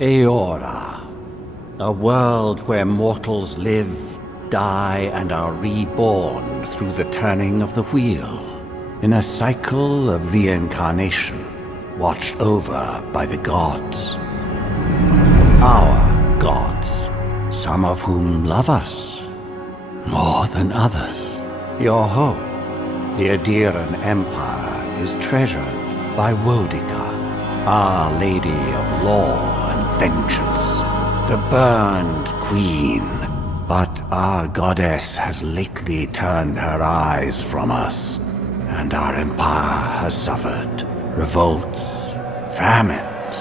Eora, a world where mortals live, die, and are reborn through the turning of the wheel, in a cycle of reincarnation, watched over by the gods. Our gods, some of whom love us more than others. Your home, the Adiran Empire, is treasured by Wodica, Our Lady of Law and Vengeance, the Burned Queen. But our goddess has lately turned her eyes from us, and our empire has suffered revolts, famines,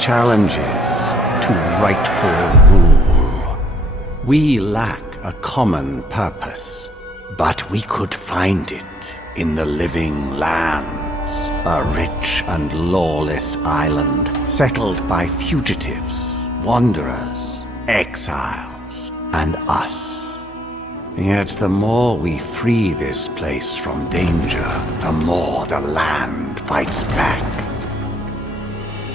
challenges to rightful rule. We lack a common purpose, but we could find it in the living lands, a rich and lawless island settled by fugitives, wanderers, exiles, and us. Yet the more we free this place from danger, the more the land fights back.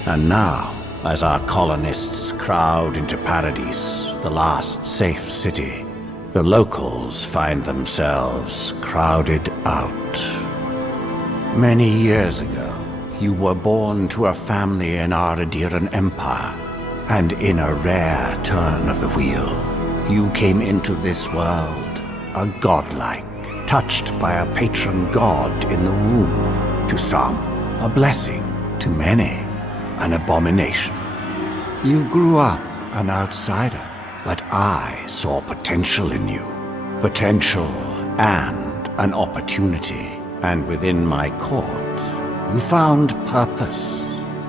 And now, as our colonists crowd into Paradise, the last safe city, the locals find themselves crowded out. Many years ago, you were born to a family in our Adiran Empire, and in a rare turn of the wheel, you came into this world, a godlike, touched by a patron god in the womb. To some, a blessing; to many, an abomination. You grew up an outsider, but I saw potential in you. Potential and an opportunity. And within my court, you found purpose.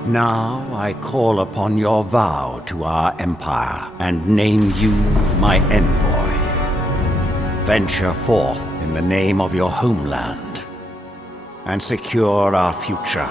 Now I call upon your vow to our empire and name you my envoy. Venture forth in the name of your homeland and secure our future.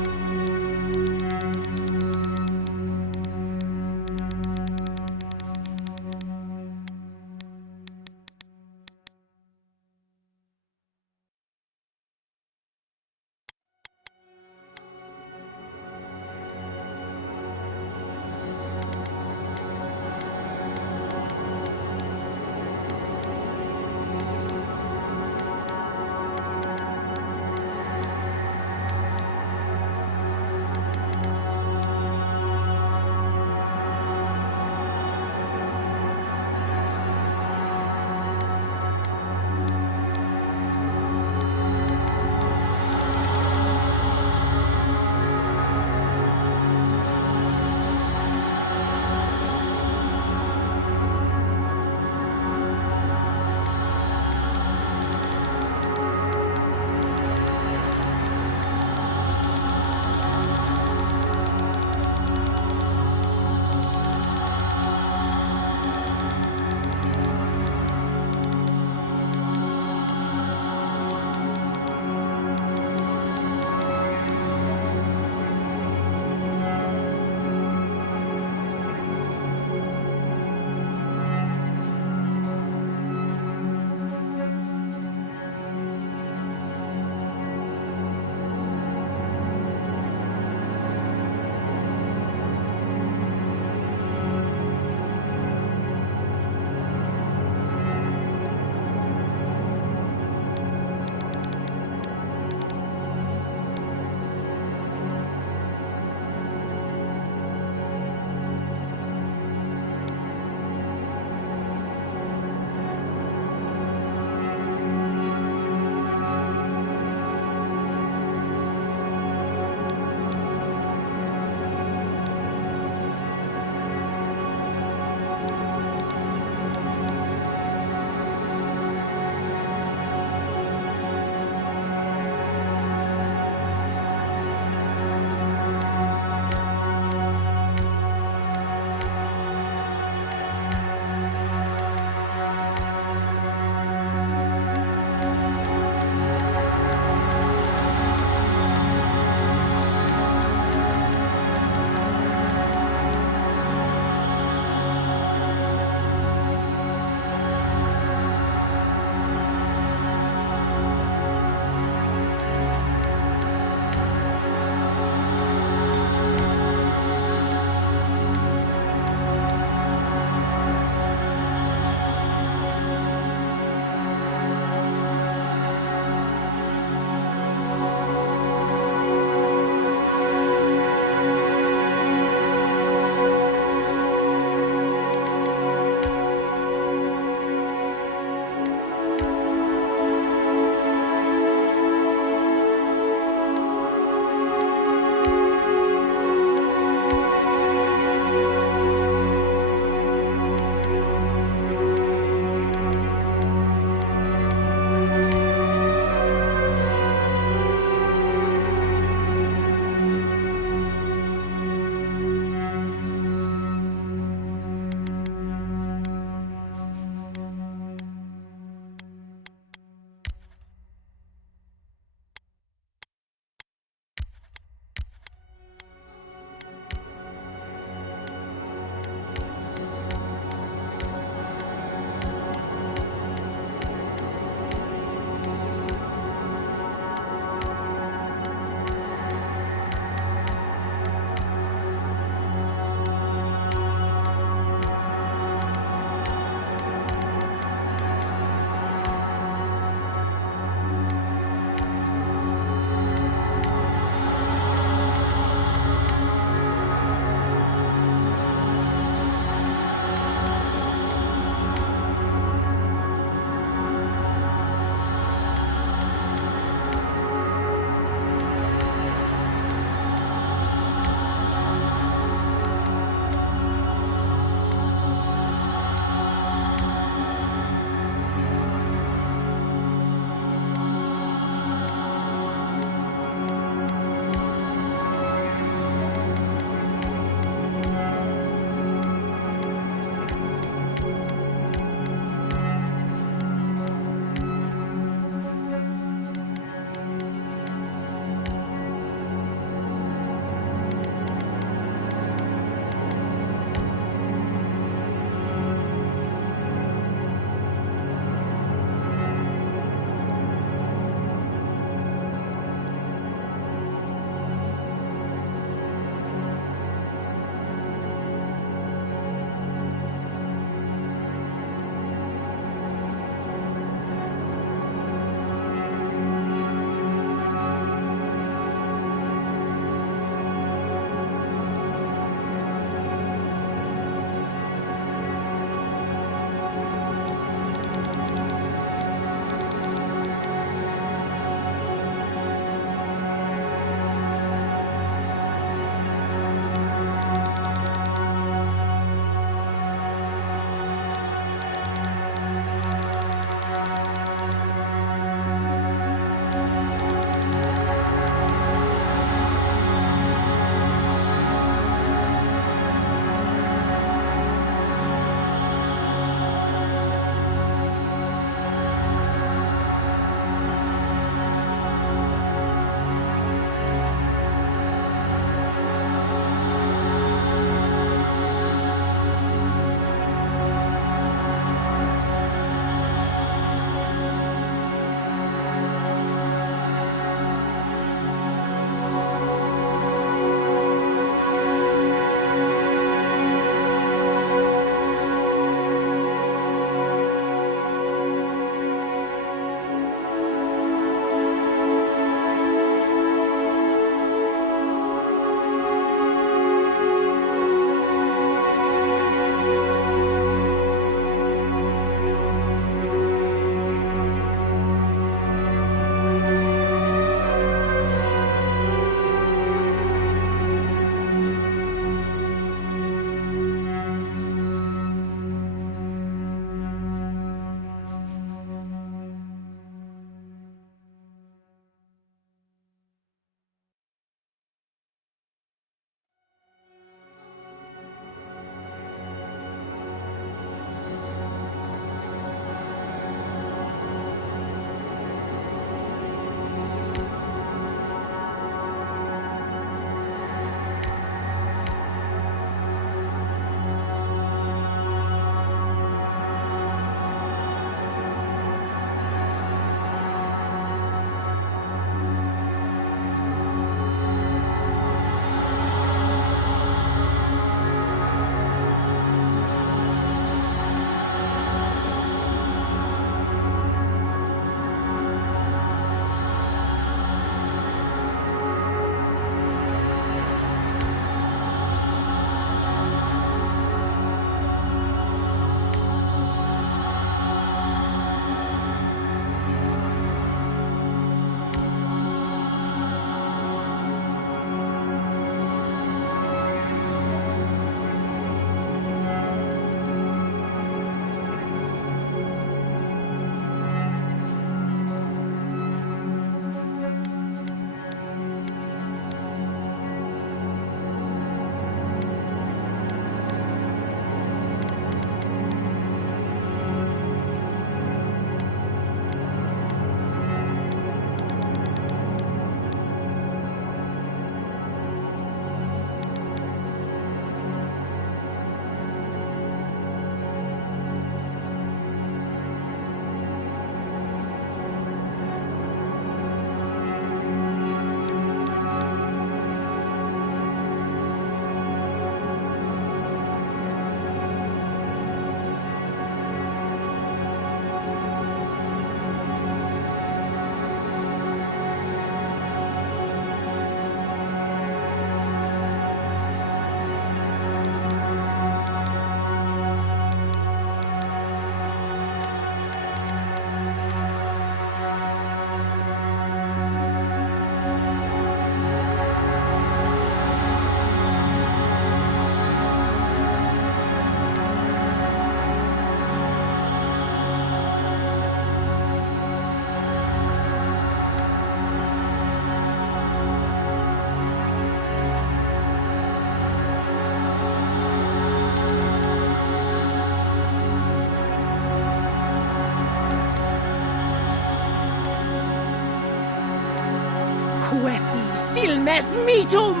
Quethi silmes mitum!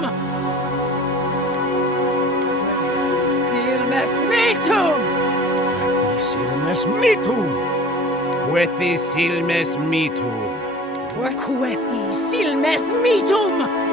Silmes mitum! Silmes mitum! Quethi silmes mitum. Quethi silmes mitum!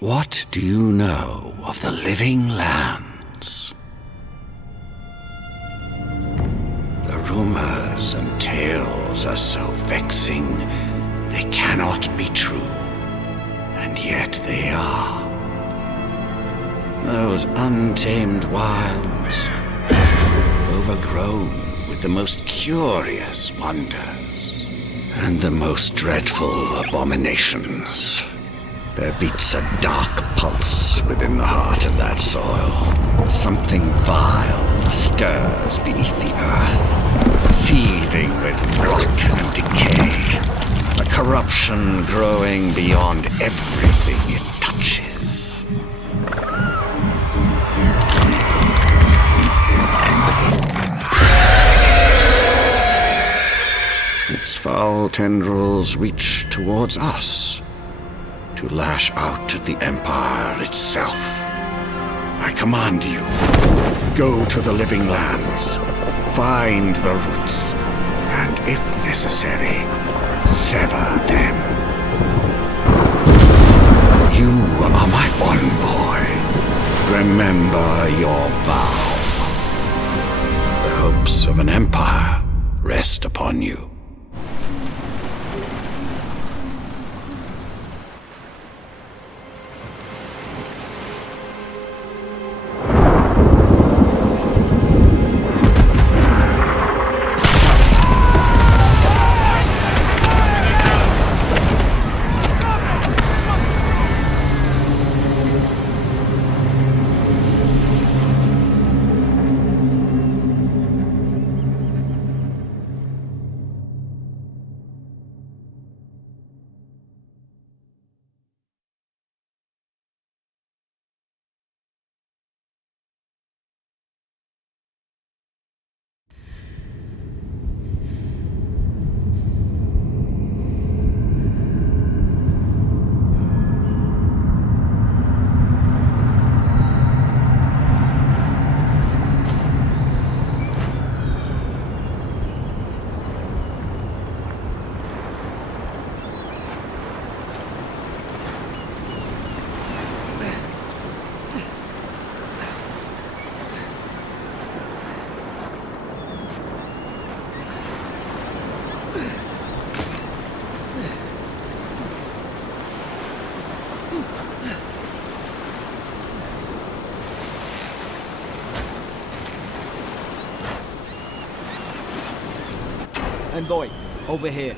What do you know of the living lands? The rumors and tales are so vexing, they cannot be true, and yet they are. Those untamed wilds, overgrown with the most curious wonders and the most dreadful abominations. There beats a dark pulse within the heart of that soil. Something vile stirs beneath the earth, seething with rot and decay. A corruption growing beyond everything it touches. Its foul tendrils reach towards us, to lash out at the Empire itself. I command you, go to the living lands, find the roots, and if necessary, sever them. You are my envoy. Remember your vow. The hopes of an empire rest upon you. Envoy, over here.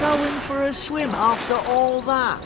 Going for a swim after all that?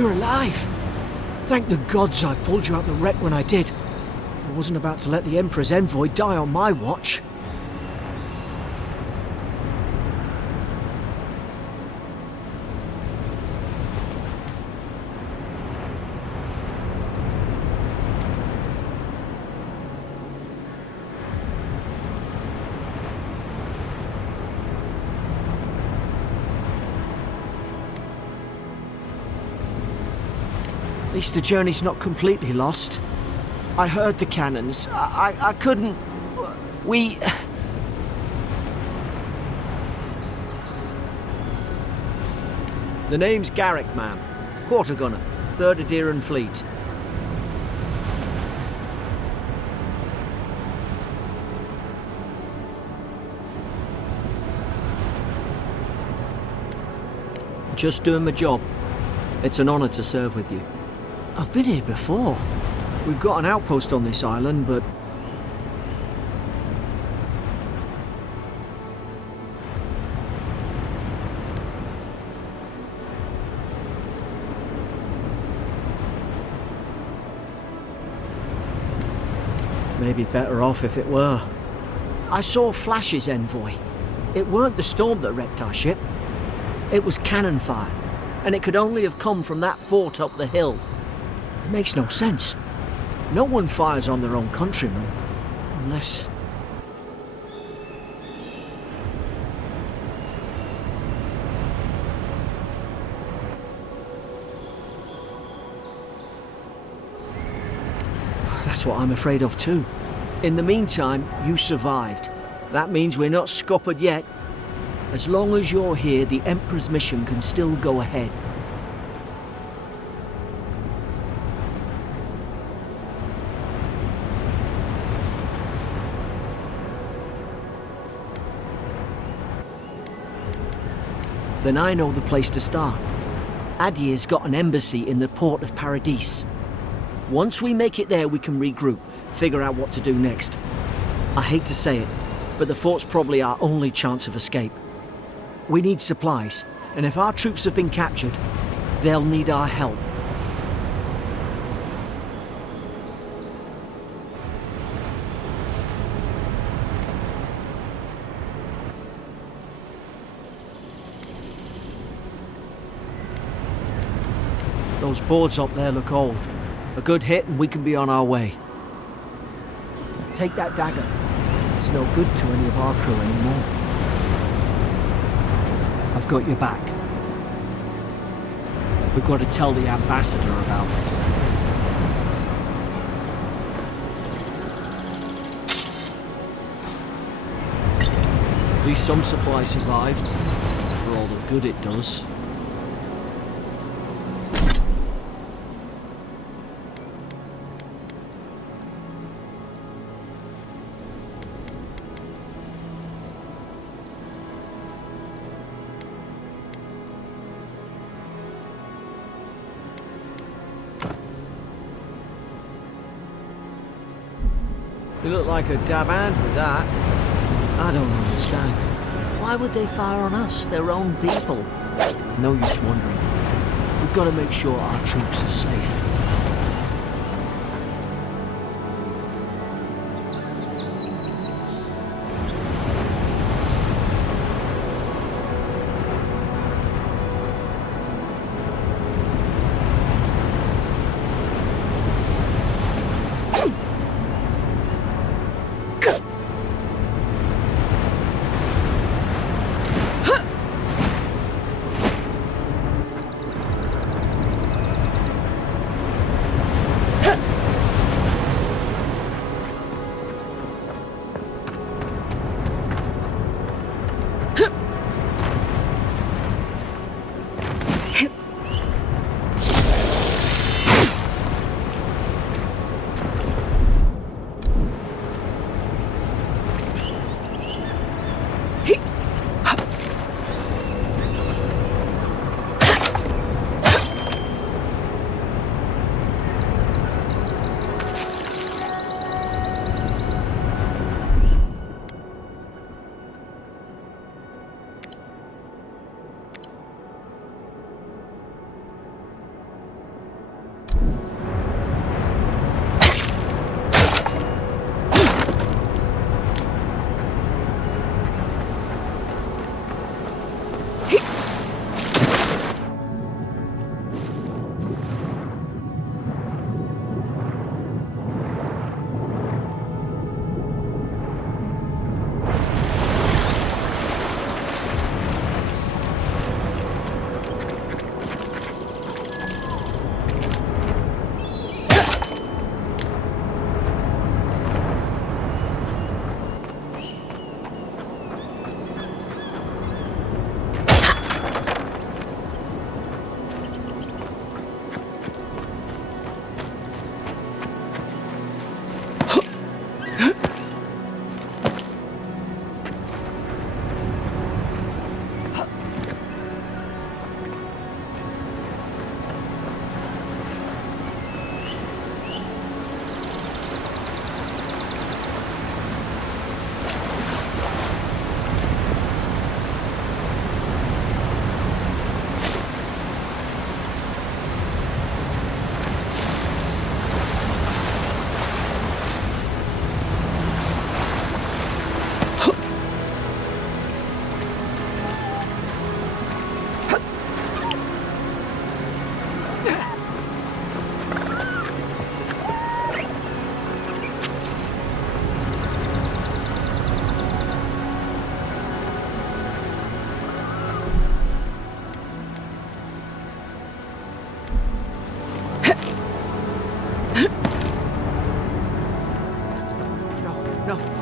You're alive! Thank the gods I pulled you out the wreck when I did. I wasn't about to let the Emperor's envoy die on my watch. At least the journey's not completely lost. I heard the cannons. I couldn't... We... The name's Garrick, ma'am. Quarter gunner, 3rd Adheran Fleet. Just doing my job. It's an honor to serve with you. I've been here before. We've got an outpost on this island, but... Maybe better off if it were. I saw flashes, Envoy. It weren't the storm that wrecked our ship. It was cannon fire, and it could only have come from that fort up the hill. It makes no sense. No one fires on their own countrymen, unless... That's what I'm afraid of too. In the meantime, you survived. That means we're not scuppered yet. As long as you're here, the Emperor's mission can still go ahead. Then I know the place to start. Adir's got an embassy in the port of Paradis. Once we make it there, we can regroup, figure out what to do next. I hate to say it, but the fort's probably our only chance of escape. We need supplies, and if our troops have been captured, they'll need our help. Those boards up there look old. A good hit and we can be on our way. Take that dagger. It's no good to any of our crew anymore. I've got your back. We've got to tell the ambassador about this. At least some supply survived, for all the good it does. You look like a dab hand with that. I don't understand. Why would they fire on us, their own people? No use wondering. We've got to make sure our troops are safe.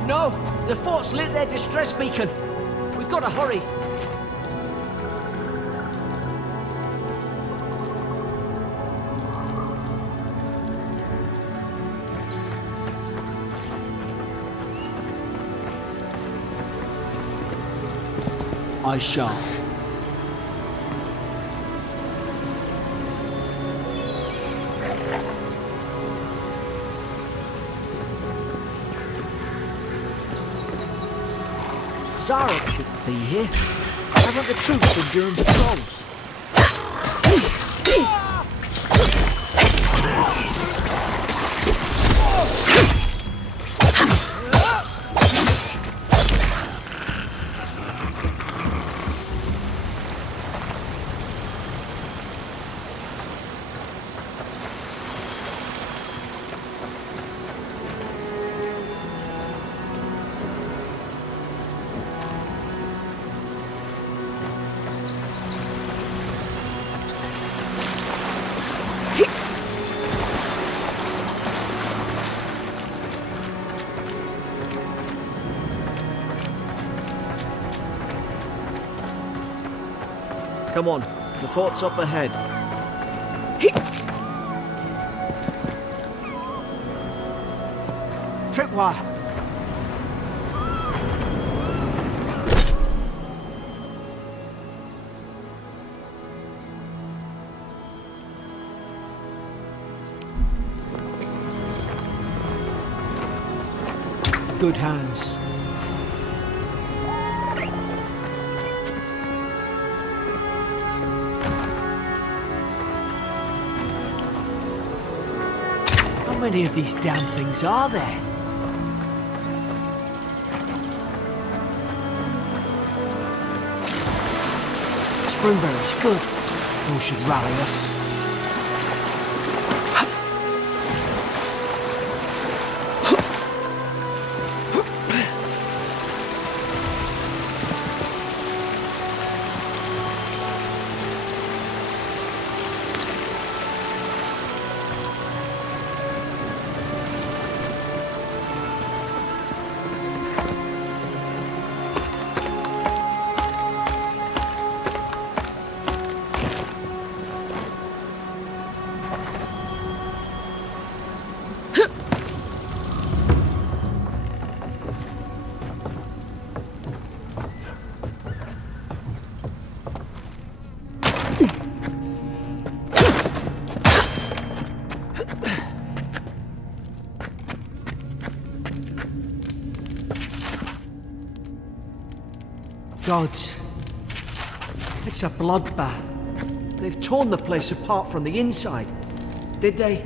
No! The fort's lit their distress beacon. We've got to hurry. I shall. Zarok shouldn't be here. Haven't the troops been doing patrols? Come on, the fort's up ahead. Tripwire! Good hands. How many of these damn things are there? Springberries, good. Those should rally us. Gods. It's a bloodbath. They've torn the place apart from the inside. Did they?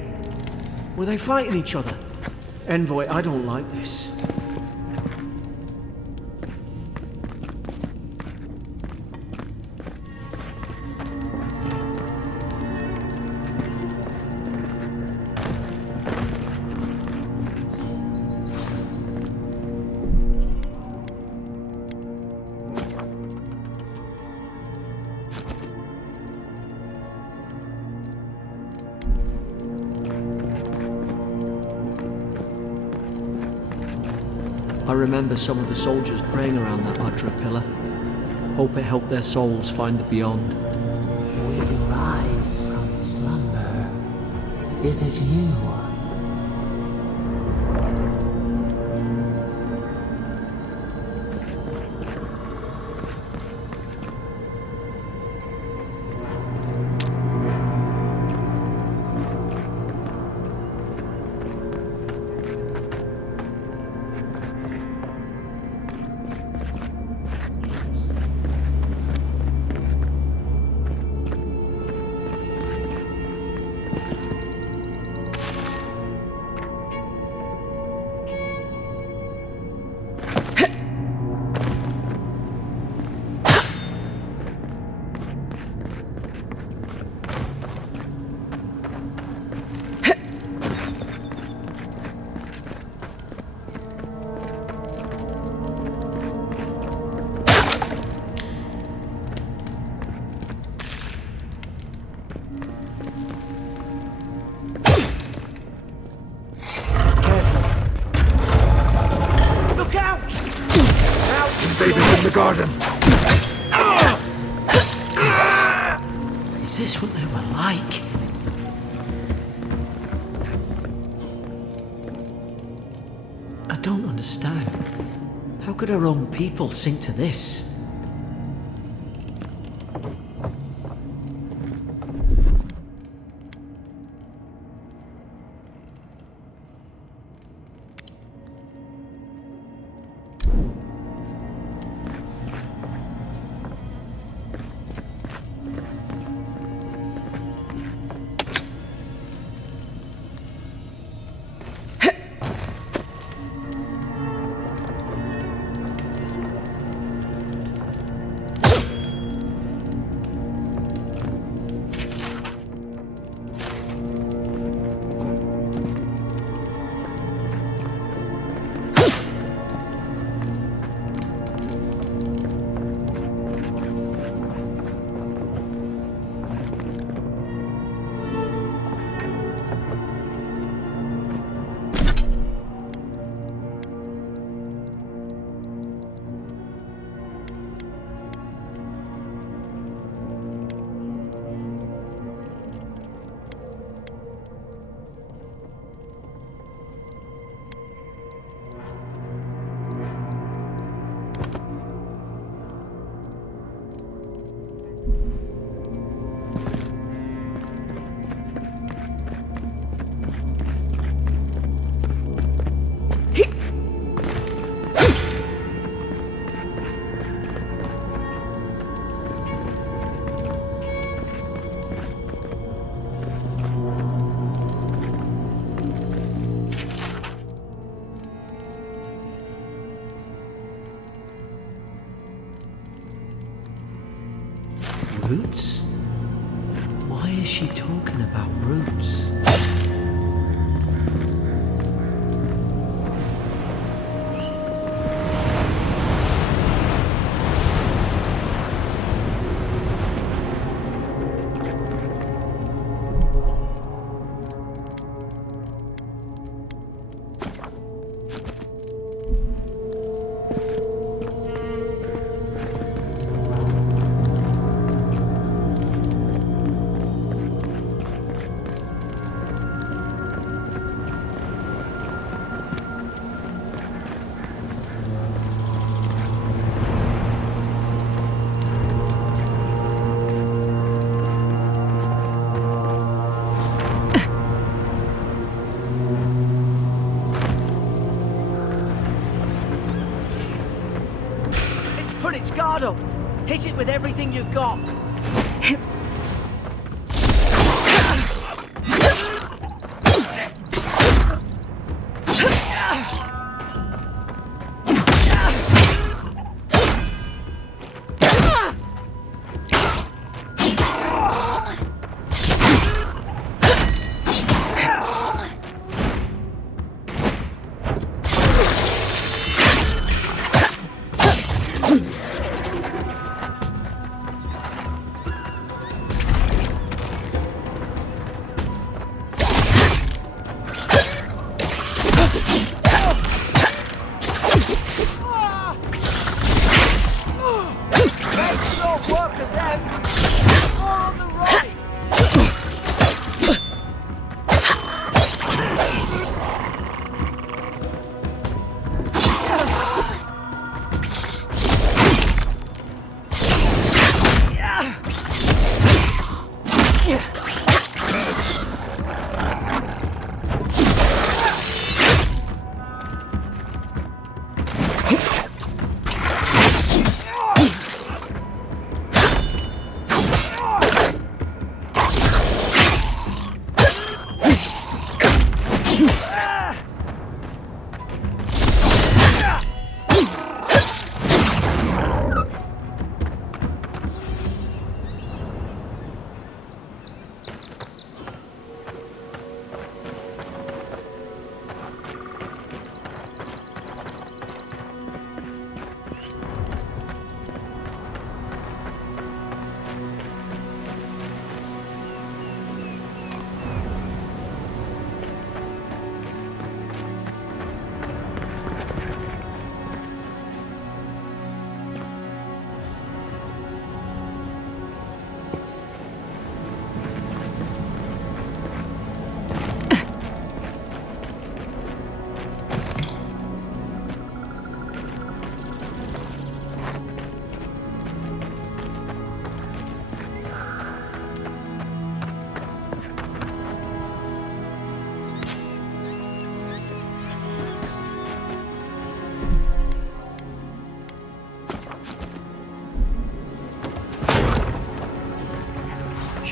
Were they fighting each other? Envoy, I don't like this. I remember some of the soldiers praying around that Hydra pillar. Hope it helped their souls find the beyond. We rise from slumber. Is it you? garden. Is this what they were like? I don't understand. How could our own people sink to this? Roots? Why is she talking about roots? Put its guard up. Hit it with everything you've got.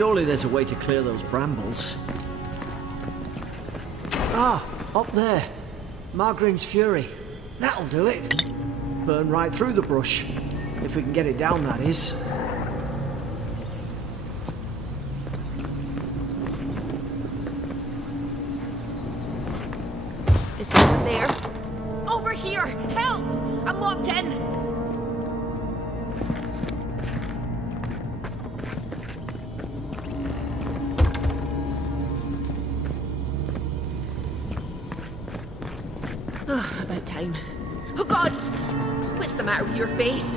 Surely there's a way to clear those brambles. Ah, up there. Margarine's Fury. That'll do it. Burn right through the brush. If we can get it down, that is. Is someone there? Over here! Help! I'm locked in! About time. Oh gods! What's the matter with your face?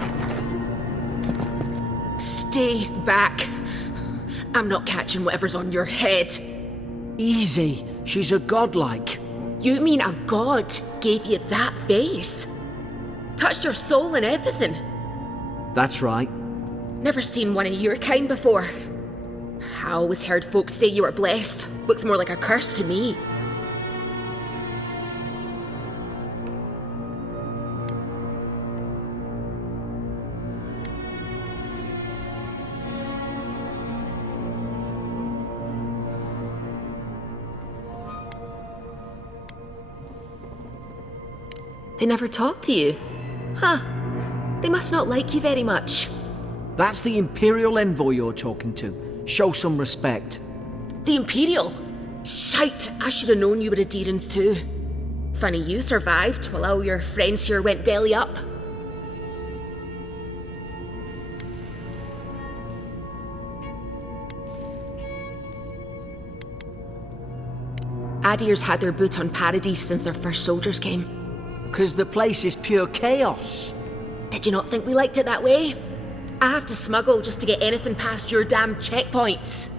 Stay back. I'm not catching whatever's on your head. Easy. She's a godlike. You mean a god gave you that face? Touched your soul and everything? That's right. Never seen one of your kind before. I always heard folks say you were blessed. Looks more like a curse to me. They never talk to you? Huh. They must not like you very much. That's the Imperial envoy you're talking to. Show some respect. The Imperial? Shite, I should have known you were Adherents too. Funny you survived while all your friends here went belly up. Adir's had their boot on Paradise since their first soldiers came. 'Cause the place is pure chaos. Did you not think we liked it that way? I have to smuggle just to get anything past your damn checkpoints.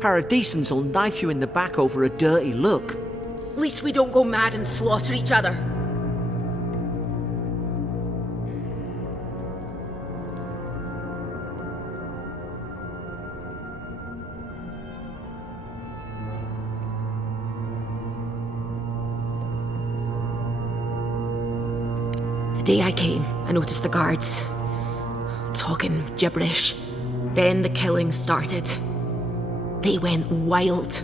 Paradisans will knife you in the back over a dirty look. At least we don't go mad and slaughter each other. The day I came, I noticed the guards talking gibberish. Then the killing started. They went wild.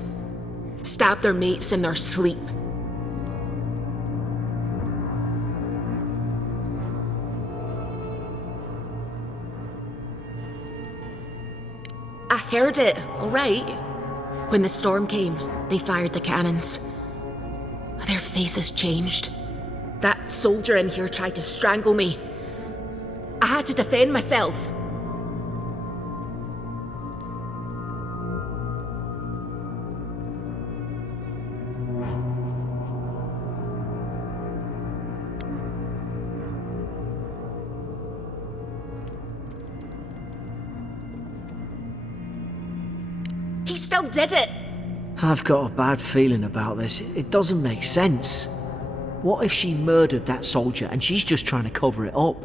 Stabbed their mates in their sleep. I heard it, all right. When the storm came, they fired the cannons. Their faces changed. That soldier in here tried to strangle me. I had to defend myself. He still did it! I've got a bad feeling about this. It doesn't make sense. What if she murdered that soldier and she's just trying to cover it up?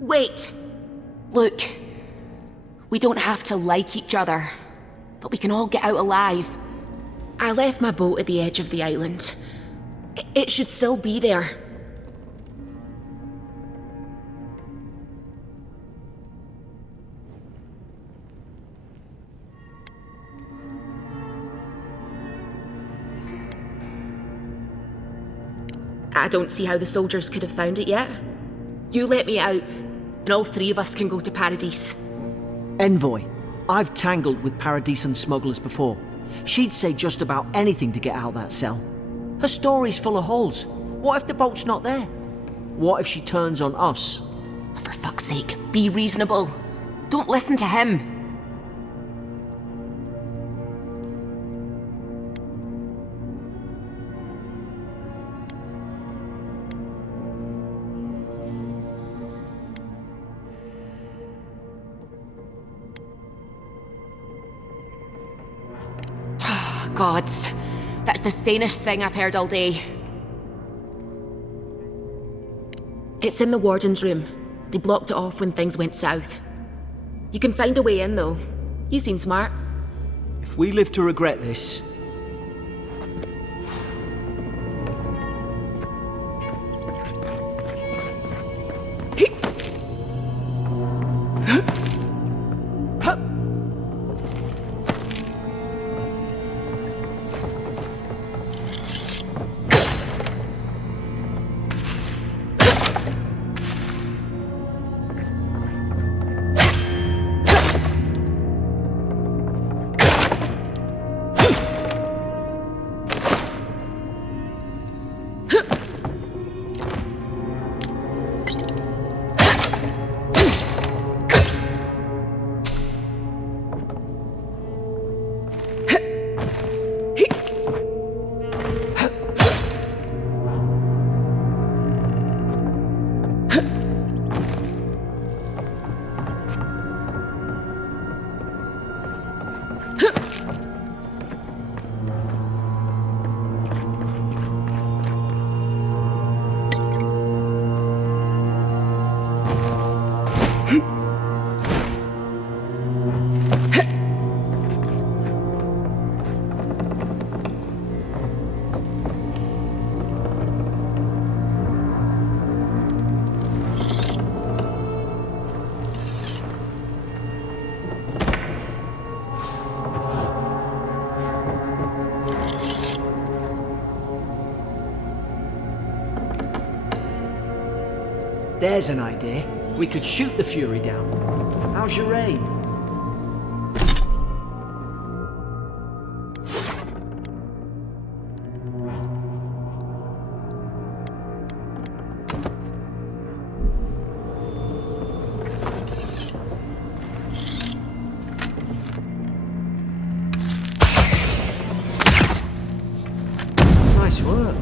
Wait! Look, we don't have to like each other, but we can all get out alive. I left my boat at the edge of the island. It should still be there. I don't see how the soldiers could have found it yet. You let me out, and all three of us can go to Paradise. Envoy, I've tangled with Paradisan smugglers before. She'd say just about anything to get out of that cell. Her story's full of holes. What if the boat's not there? What if she turns on us? For fuck's sake, be reasonable. Don't listen to him. gods. That's the sanest thing I've heard all day. It's in the warden's room. They blocked it off when things went south. You can find a way in, though. You seem smart. If we live to regret this, there's an idea. We could shoot the Fury down. How's your aim? Nice work.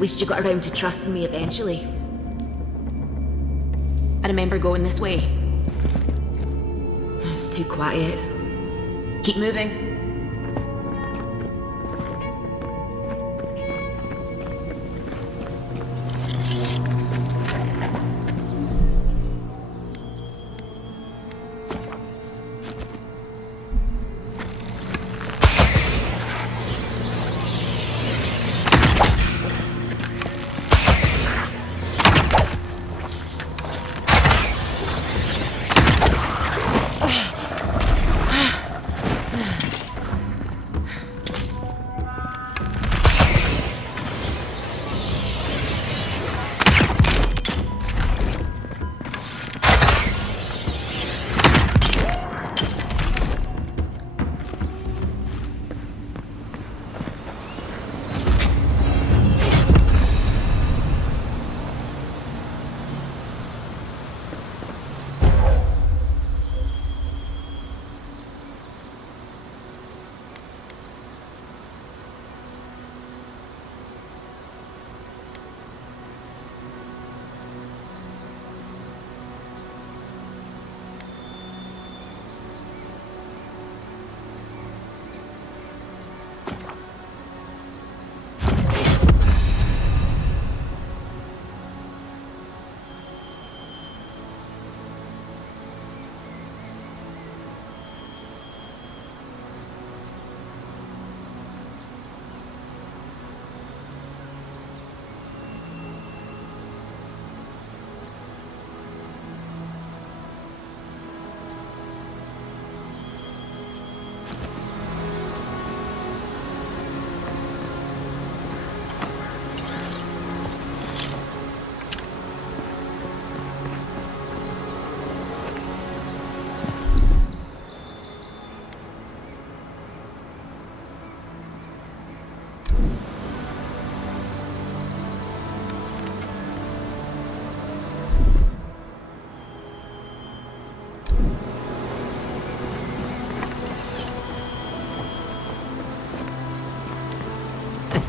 At least you got around to trusting me eventually. I remember going this way. It's too quiet. Keep moving.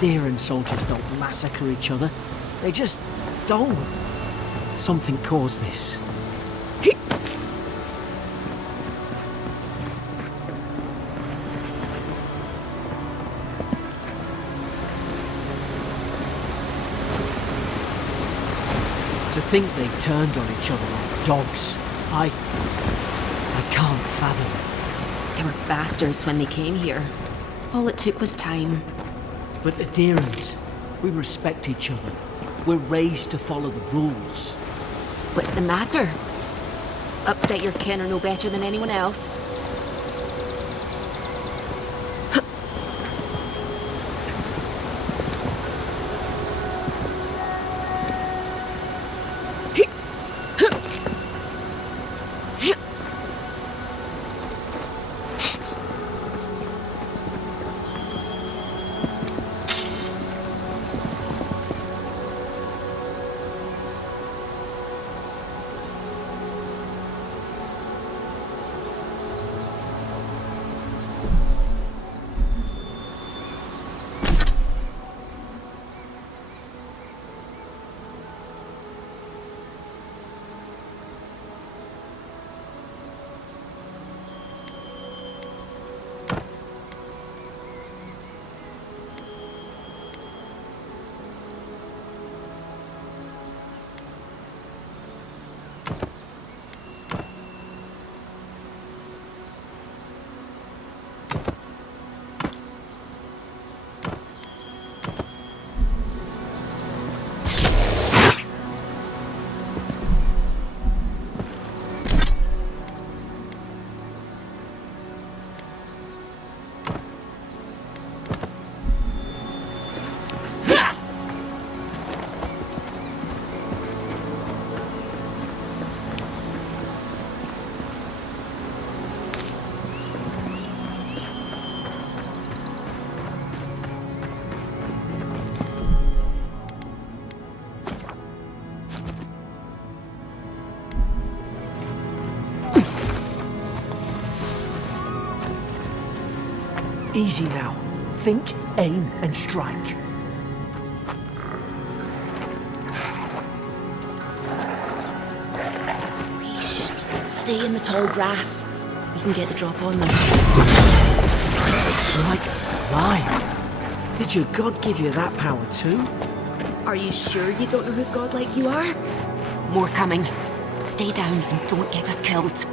Adherent soldiers don't massacre each other. They just don't. Something caused this. To think they turned on each other like dogs. I can't fathom it. They were bastards when they came here. All it took was time. But adherents, we respect each other. We're raised to follow the rules. What's the matter? Upset your kin are no better than anyone else. Easy now. Think, aim, and strike. Stay in the tall grass. We can get the drop on them. Like mine. Did your god give you that power too? Are you sure you don't know whose godlike you are? More coming. Stay down and don't get us killed.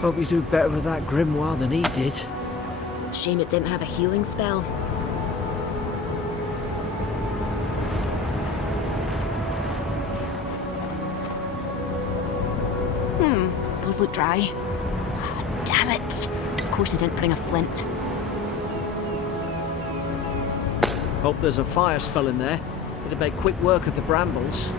Hope you do better with that grimoire than he did. Shame it didn't have a healing spell. Those look dry. Ah, damn it! Of course I didn't bring a flint. Hope there's a fire spell in there. It'd make quick work of the brambles.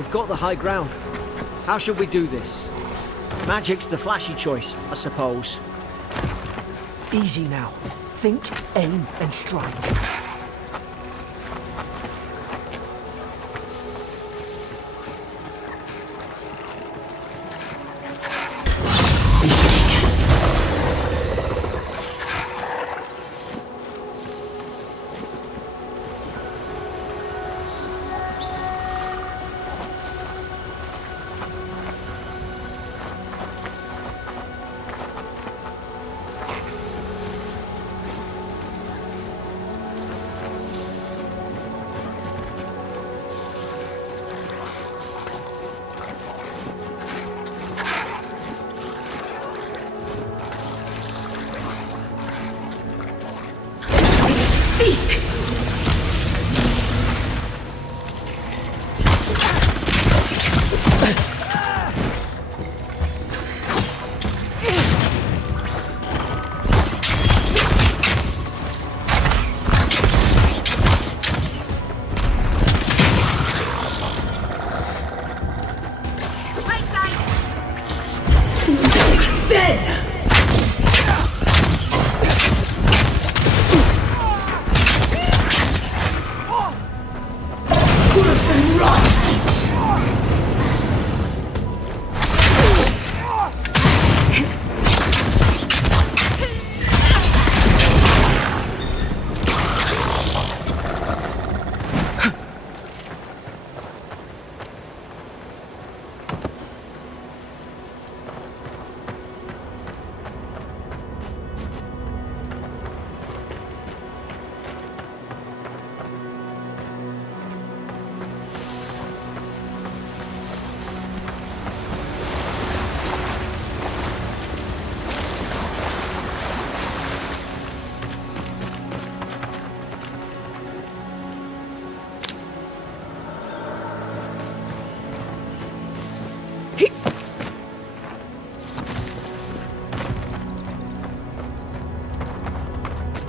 We've got the high ground. How should we do this? Magic's the flashy choice, I suppose. Easy now. Think, aim, and strike.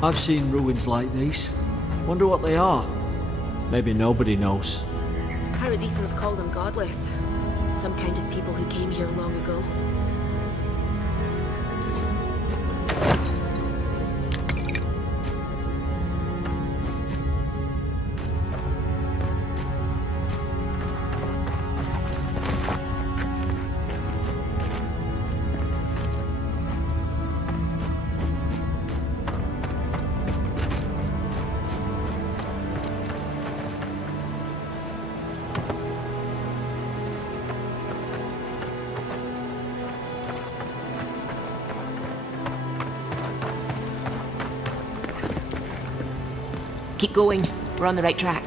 I've seen ruins like these. Wonder what they are. Maybe nobody knows. Paradisans call them godless. Some kind of people who came here long ago. Keep going. We're on the right track.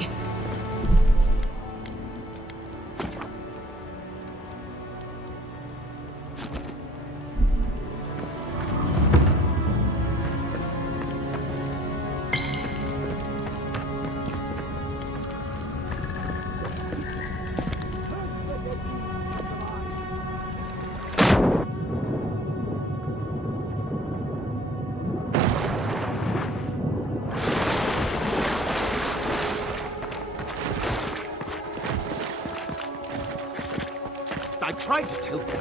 I tried to tell them.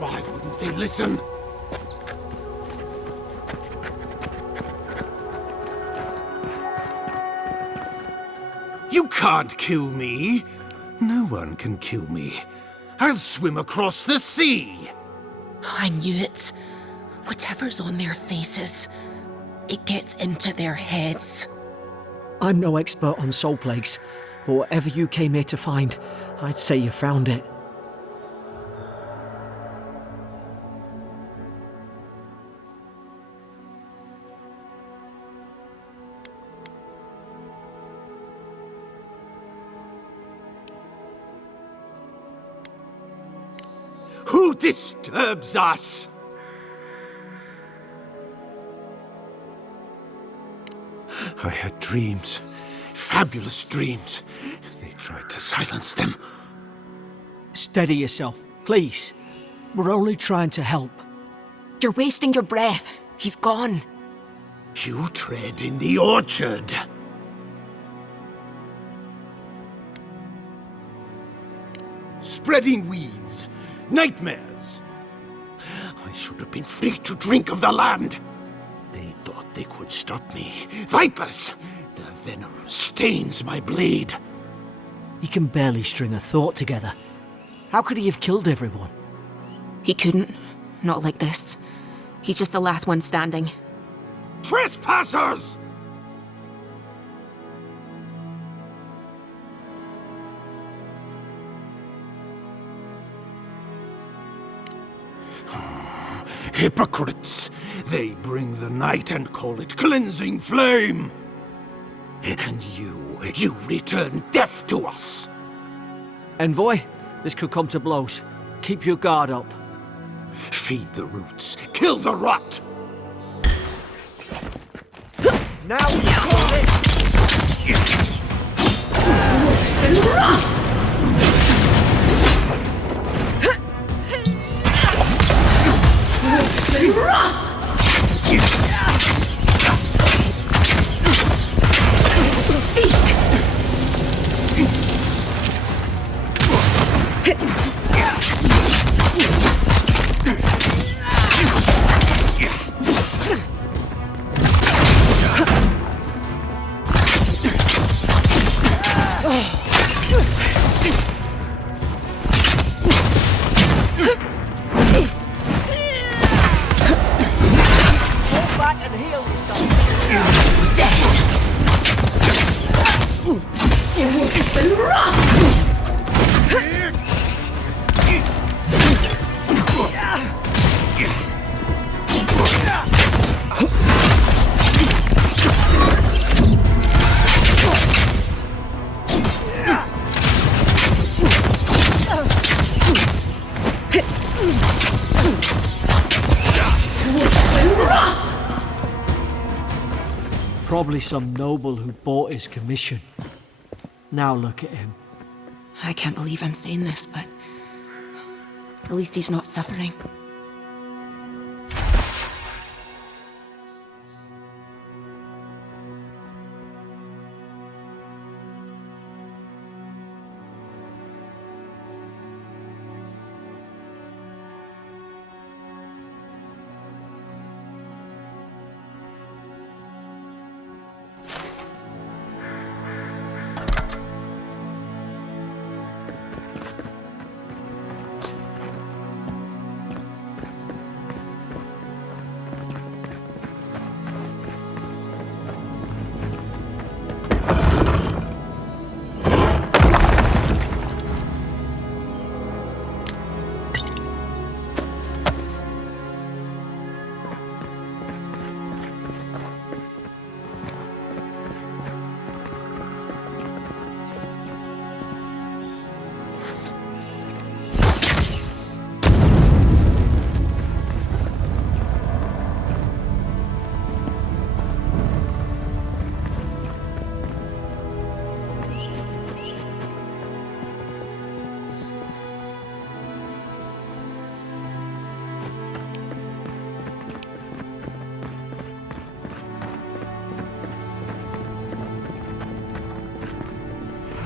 Why wouldn't they listen? You can't kill me. No one can kill me. I'll swim across the sea. I knew it. Whatever's on their faces, it gets into their heads. I'm no expert on soul plagues, but whatever you came here to find, I'd say you found it. Who disturbs us? I had dreams. Fabulous dreams. They tried to silence them. Steady yourself, please. We're only trying to help. You're wasting your breath. He's gone. You tread in the orchard. Spreading weeds. Nightmares. I should have been free to drink of the land. They thought they could stop me. Vipers! Their venom stains my blade. He can barely string a thought together. How could he have killed everyone? He couldn't. Not like this. He's just the last one standing. Trespassers! Hypocrites! They bring the night and call it cleansing flame! And you return death to us! Envoy, this could come to blows. Keep your guard up. Feed the roots, kill the rot! Now you call it! Probably some noble who bought his commission. Now look at him. I can't believe I'm saying this, but at least he's not suffering.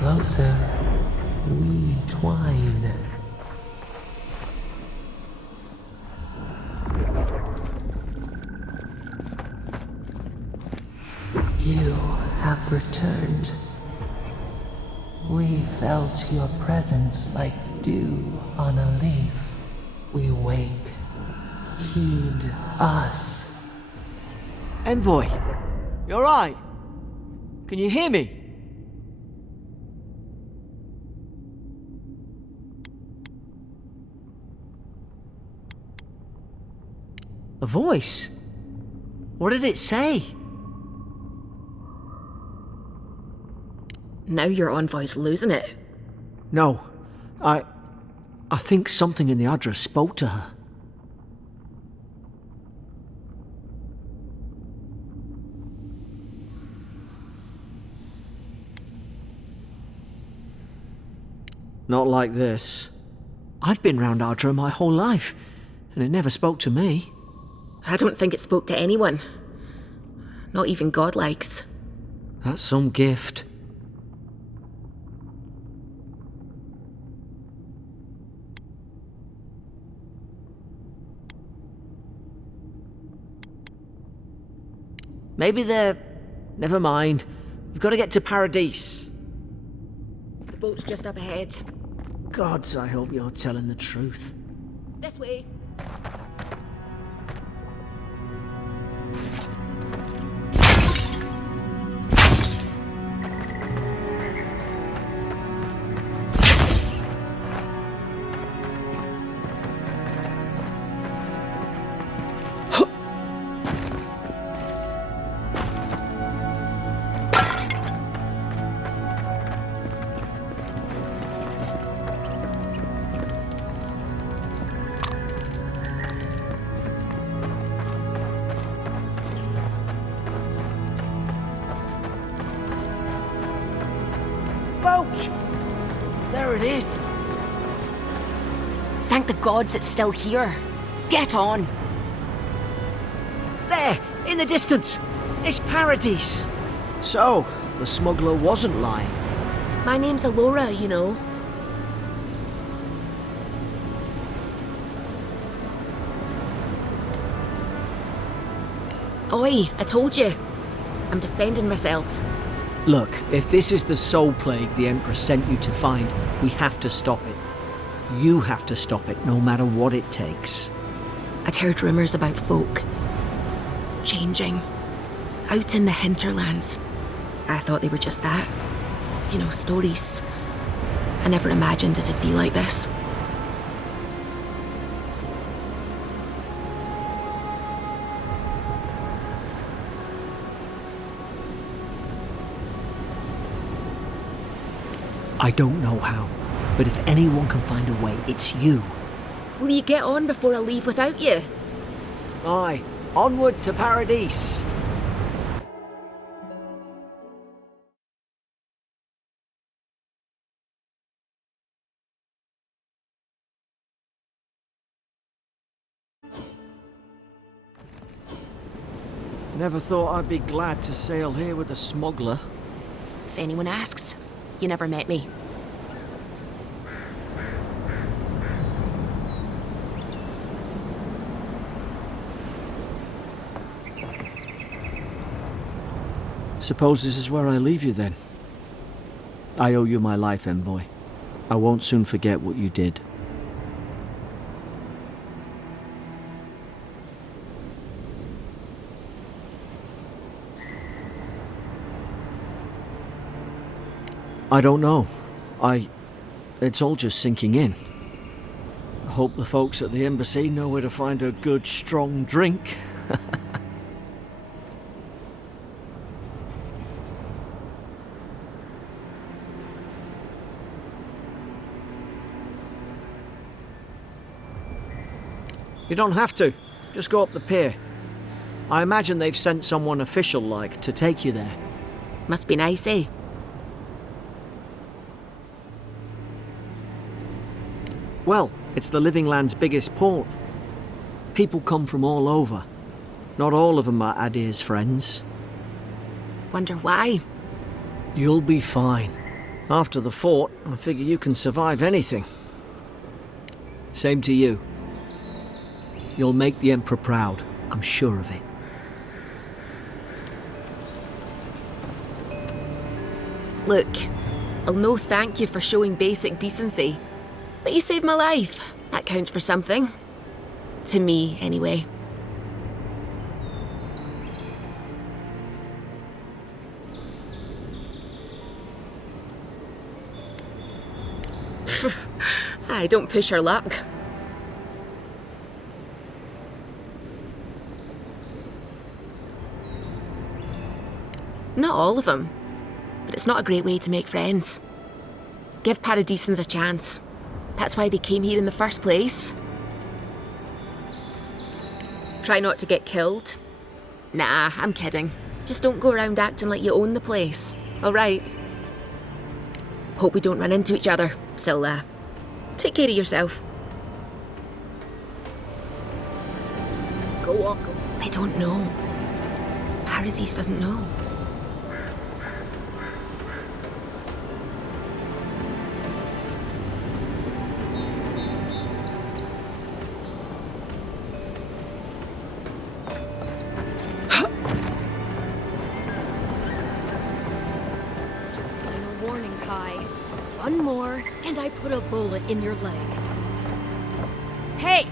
Closer, we twine. You have returned. We felt your presence like dew on a leaf. We wake. Heed us. Envoy, you alright? Can you hear me? A voice? What did it say? Now your envoy's losing it. No, I think something in the address spoke to her. Not like this. I've been round Ardra my whole life, and it never spoke to me. I don't think it spoke to anyone. Not even godlikes. That's some gift. Maybe they're... Never mind. We've got to get to Paradise. The boat's just up ahead. Gods, I hope you're telling the truth. This way. Boat! There it is. Thank the gods it's still here. Get on. There, in the distance. It's Paradise. So, the smuggler wasn't lying. My name's Alora, you know. Oi, I told you. I'm defending myself. Look, if this is the soul plague the Emperor sent you to find, we have to stop it. You have to stop it, no matter what it takes. I'd heard rumours about folk changing out in the hinterlands. I thought they were just that. You know, stories. I never imagined it'd be like this. I don't know how, but if anyone can find a way, it's you. Will you get on before I leave without you? Aye, onward to Paradise. Never thought I'd be glad to sail here with a smuggler. If anyone asks, you never met me. Suppose this is where I leave you then. I owe you my life, envoy. I won't soon forget what you did. I don't know. It's all just sinking in. I hope the folks at the embassy know where to find a good, strong drink. You don't have to. Just go up the pier. I imagine they've sent someone official-like to take you there. Must be nice, eh? Well, it's the Living Land's biggest port. People come from all over. Not all of them are Adir's friends. Wonder why? You'll be fine. After the fort, I figure you can survive anything. Same to you. You'll make the Emperor proud, I'm sure of it. Look, I'll no thank you for showing basic decency. But you saved my life. That counts for something. To me, anyway. Aye, don't push her luck. Not all of them, but it's not a great way to make friends. Give Paradisans a chance. That's why they came here in the first place. Try not to get killed. Nah, I'm kidding. Just don't go around acting like you own the place, alright? Hope we don't run into each other. Still, take care of yourself. Go on, go. They don't know. Paradise doesn't know. more, and I put a bullet in your leg. Hey!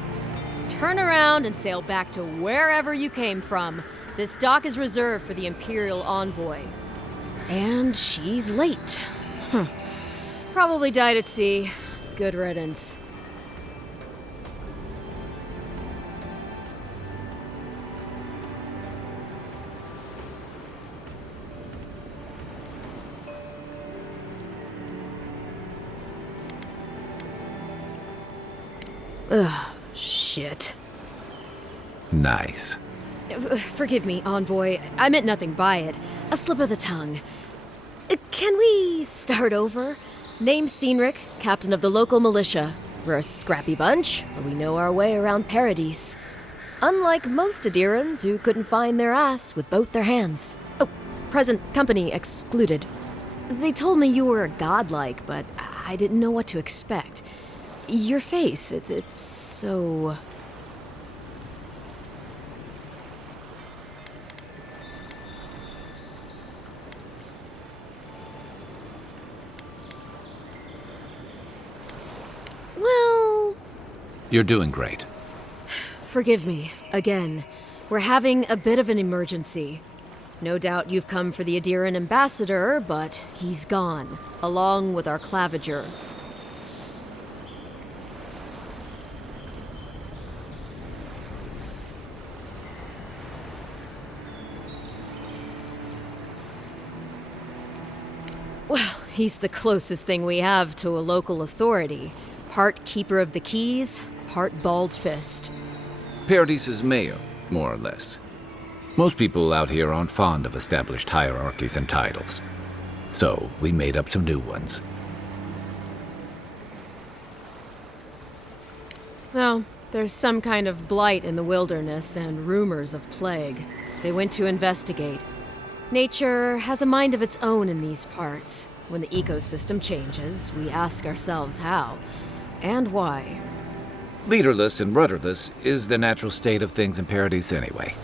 Turn around and sail back to wherever you came from. This dock is reserved for the Imperial Envoy. And she's late. Probably died at sea. Good riddance. Ugh, shit. Nice. Forgive me, Envoy. I meant nothing by it. A slip of the tongue. Can we start over? Name's Cynric, captain of the local militia. We're a scrappy bunch, but we know our way around Paradise. Unlike most Adirans who couldn't find their ass with both their hands. Oh, present company excluded. They told me you were godlike, but I didn't know what to expect. Your face, it's so... Well... You're doing great. Forgive me, again. We're having a bit of an emergency. No doubt you've come for the Adiran ambassador, but he's gone, along with our claviger. Well, he's the closest thing we have to a local authority. Part keeper of the keys, part bald fist. Paradise's mayor, more or less. Most people out here aren't fond of established hierarchies and titles. So, we made up some new ones. Well, there's some kind of blight in the wilderness and rumors of plague. They went to investigate. Nature has a mind of its own in these parts. When the ecosystem changes, we ask ourselves how and why. Leaderless and rudderless is the natural state of things in Paradise anyway.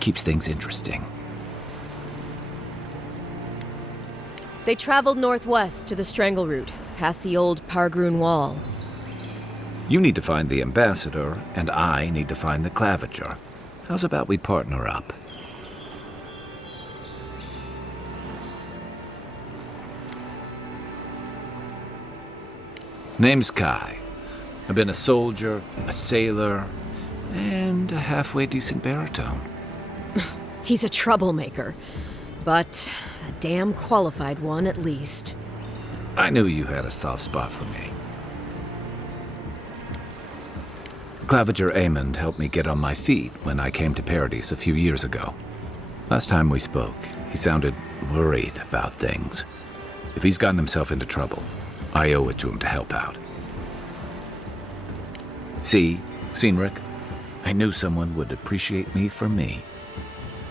Keeps things interesting. They traveled northwest to the Strangle Route, past the old Pargroon Wall. You need to find the ambassador, and I need to find the claviger. How's about we partner up? Name's Kai. I've been a soldier, a sailor, and a halfway decent baritone. He's a troublemaker, but a damn qualified one at least. I knew you had a soft spot for me. Claviger Amond helped me get on my feet when I came to Paradise a few years ago. Last time we spoke, he sounded worried about things. If he's gotten himself into trouble, I owe it to him to help out. See, Cynric, I knew someone would appreciate me for me.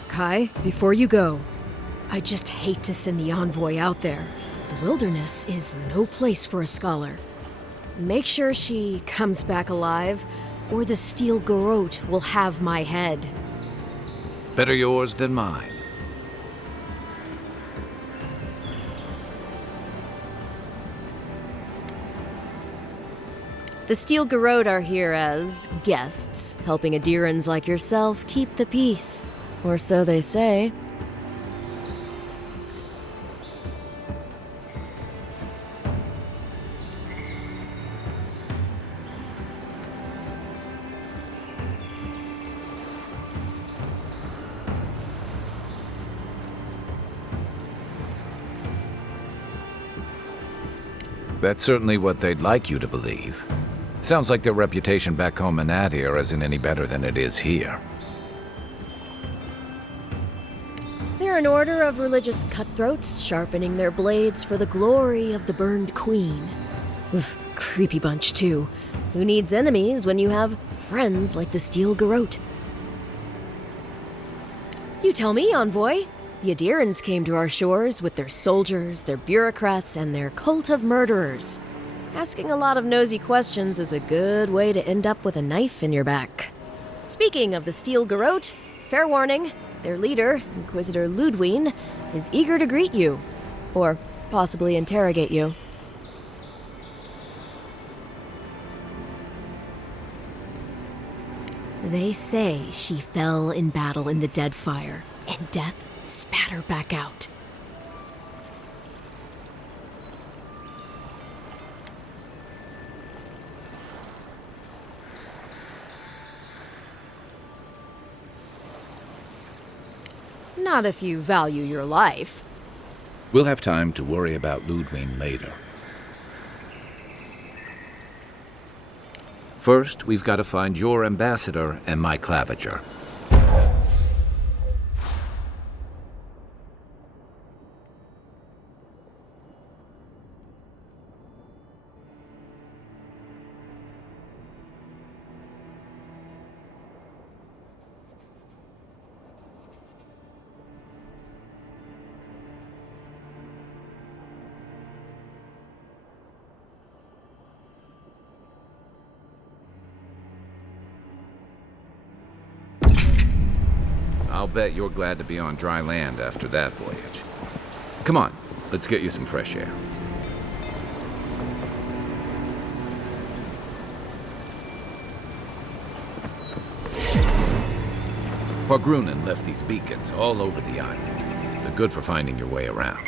Kai, before you go, I just hate to send the envoy out there. The wilderness is no place for a scholar. Make sure she comes back alive, or the steel garrote will have my head. Better yours than mine. The Steel Garrote are here as guests, helping Adirans like yourself keep the peace. Or so they say. That's certainly what they'd like you to believe. Sounds like their reputation back home in Adir isn't any better than it is here. They're an order of religious cutthroats, sharpening their blades for the glory of the burned queen. Oof, creepy bunch, too. Who needs enemies when you have friends like the Steel Garrote? You tell me, Envoy. The Adirans came to our shores with their soldiers, their bureaucrats, and their cult of murderers. Asking a lot of nosy questions is a good way to end up with a knife in your back. Speaking of the Steel Garrote, fair warning, their leader, Inquisitor Ludwine, is eager to greet you. Or possibly interrogate you. They say she fell in battle in the dead fire, and death spat her back out. Not if you value your life. We'll have time to worry about Ludwig later. First, we've got to find your ambassador and my claviger. I'll bet you're glad to be on dry land after that voyage. Come on, let's get you some fresh air. Pargrunen left these beacons all over the island. They're good for finding your way around.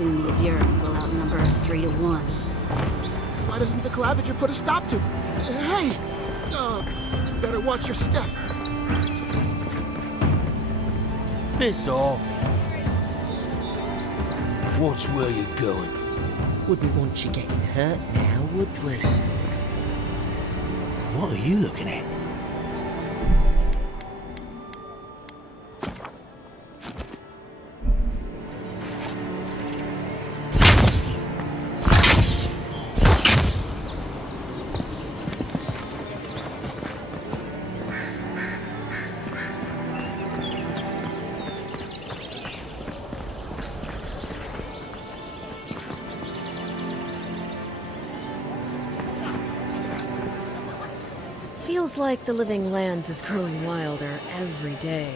Soon the Adherents will outnumber us 3 to 1. Why doesn't the Clavager put a stop to... Hey! Better watch your step. Piss off. Watch where you're going. Wouldn't want you getting hurt now, would we? What are you looking at? Feels like the living lands is growing wilder every day.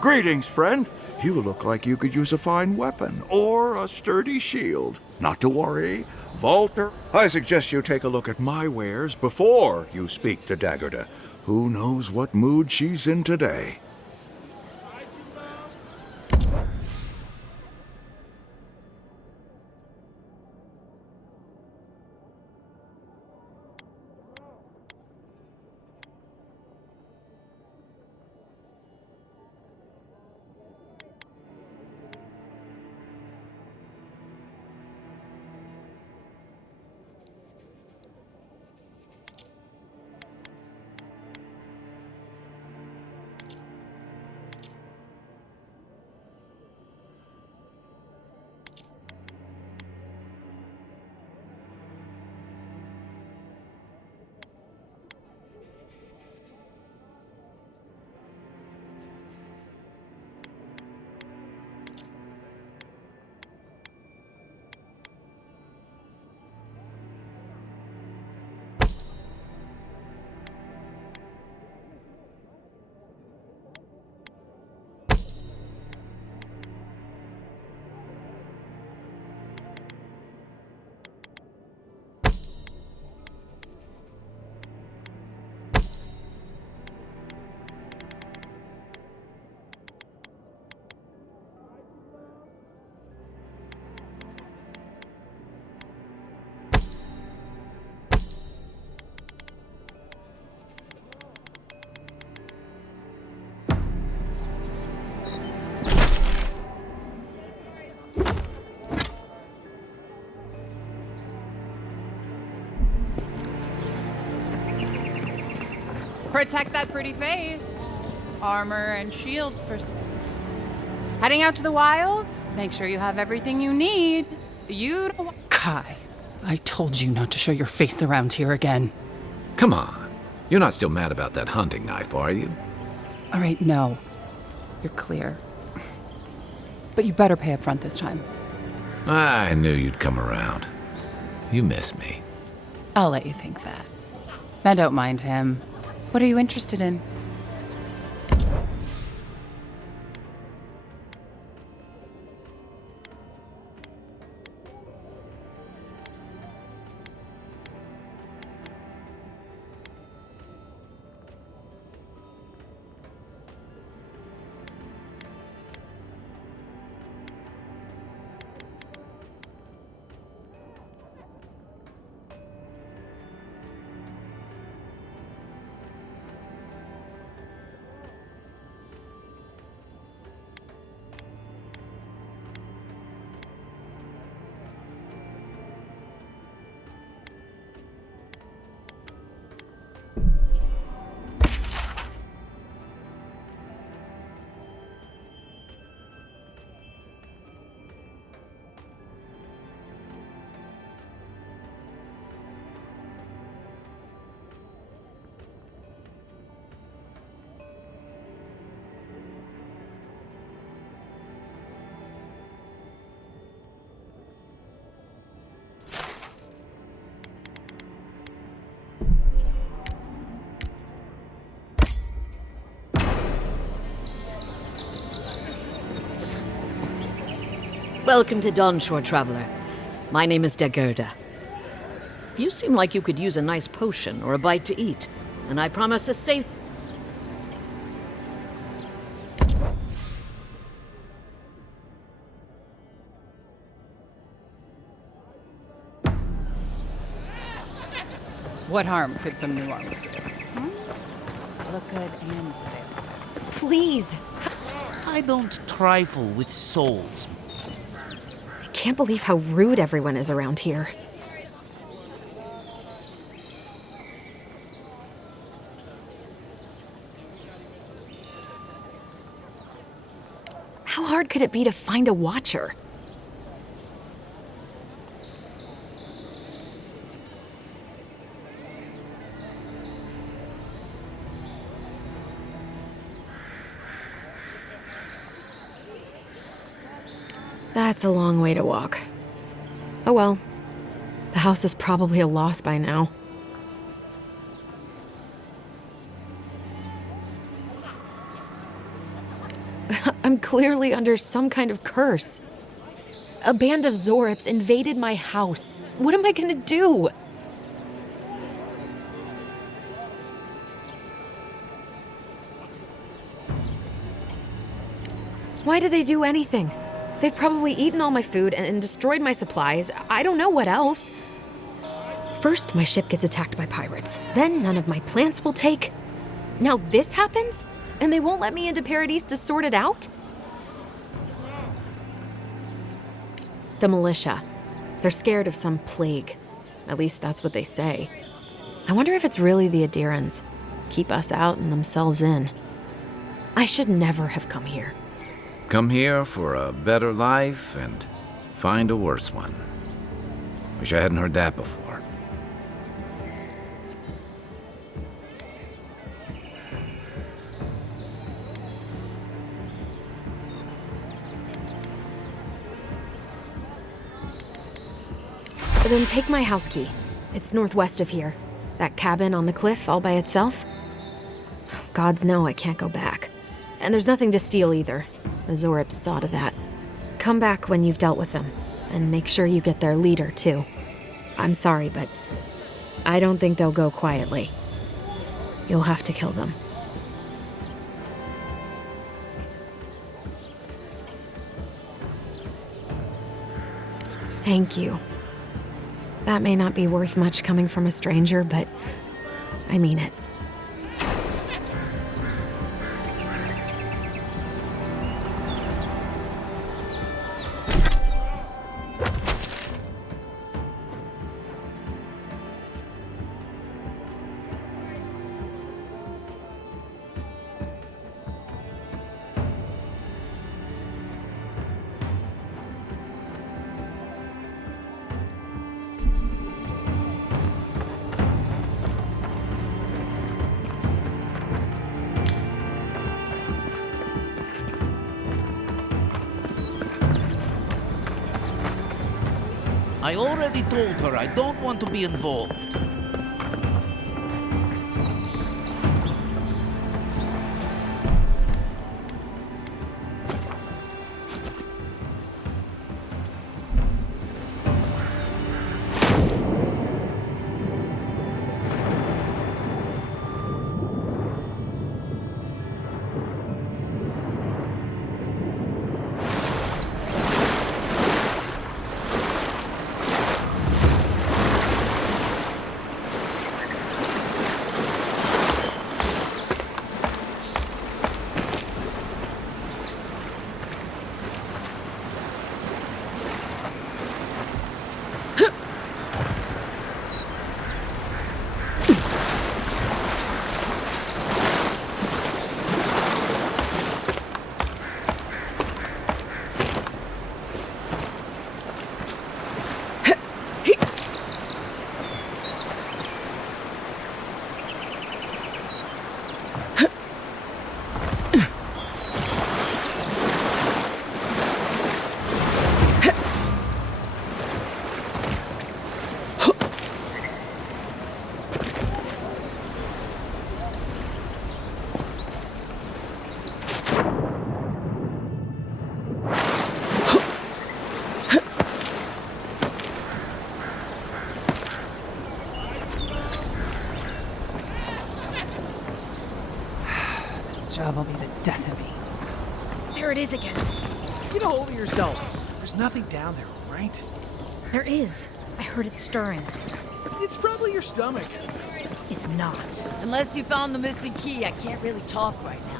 Greetings, friend. You look like you could use a fine weapon or a sturdy shield. Not to worry, Walter. I suggest you take a look at my wares before you speak to Daggerda. Who knows what mood she's in today? Protect that pretty face. Armor and shields for... Heading out to the wilds? Make sure you have everything you need. You don't... Kai, I told you not to show your face around here again. Come on. You're not still mad about that hunting knife, are you? All right, no. You're clear. But you better pay up front this time. I knew you'd come around. You miss me. I'll let you think that. Now don't mind him. What are you interested in? Welcome to Dawnshore, Traveler. My name is Daggerda. You seem like you could use a nice potion or a bite to eat, and I promise a safe... What harm could some new armor do? Look good and stay alive. Please. I don't trifle with souls. I can't believe how rude everyone is around here. How hard could it be to find a watcher? That's a long way to walk. Oh well. The house is probably a loss by now. I'm clearly under some kind of curse. A band of Zorips invaded my house. What am I gonna do? Why did they do anything? They've probably eaten all my food and destroyed my supplies. I don't know what else. First, my ship gets attacked by pirates. Then none of my plants will take. Now this happens? And they won't let me into Paradise to sort it out? The militia. They're scared of some plague. At least that's what they say. I wonder if it's really the Adirans. Keep us out and themselves in. I should never have come here. Come here for a better life and find a worse one. Wish I hadn't heard that before. Then take my house key. It's northwest of here. That cabin on the cliff all by itself. Gods know I can't go back. And there's nothing to steal either. The Zorips saw to that. Come back when you've dealt with them, and make sure you get their leader, too. I'm sorry, but I don't think they'll go quietly. You'll have to kill them. Thank you. That may not be worth much coming from a stranger, but I mean it. I already told her I don't want to be involved. job will be the death of me. There it is again. Get a hold of yourself. There's nothing down there, right? There is. I heard it stirring. It's probably your stomach. is not. Unless you found the missing key, I can't really talk right now.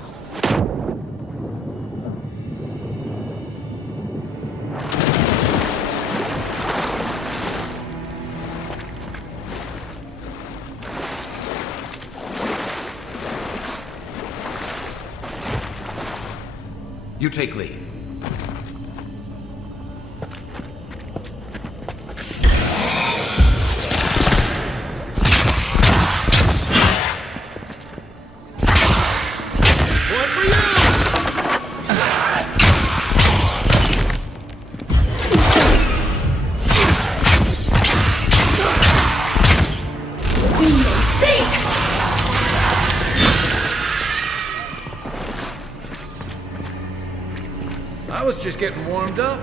You take lead. I was just getting warmed up.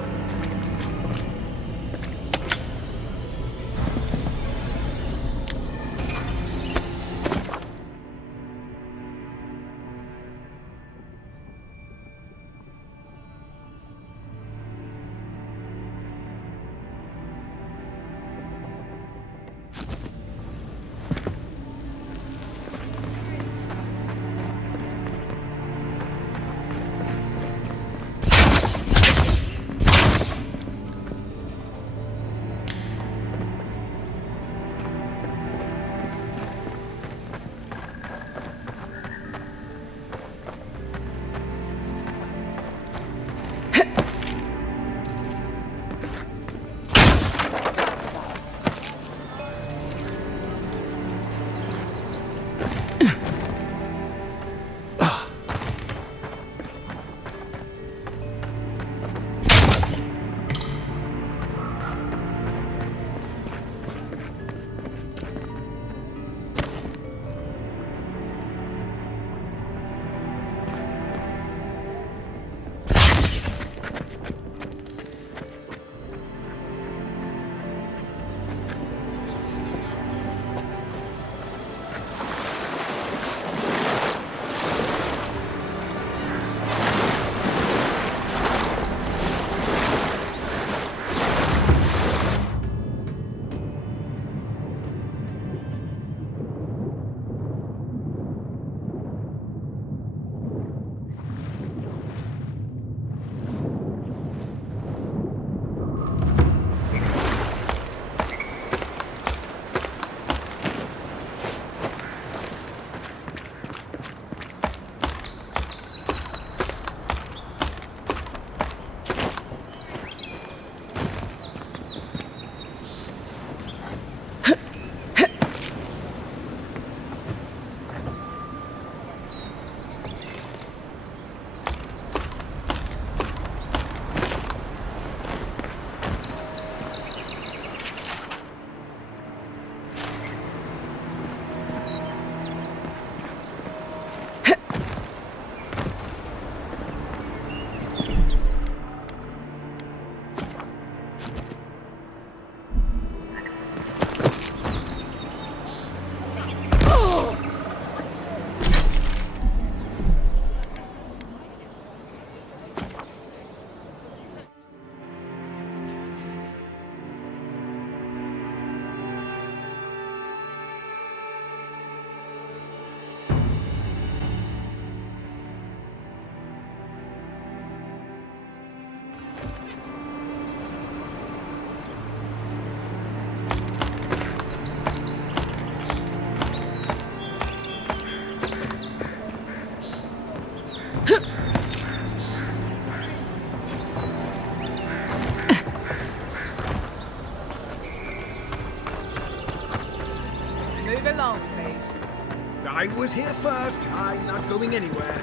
I was here first. I'm not going anywhere.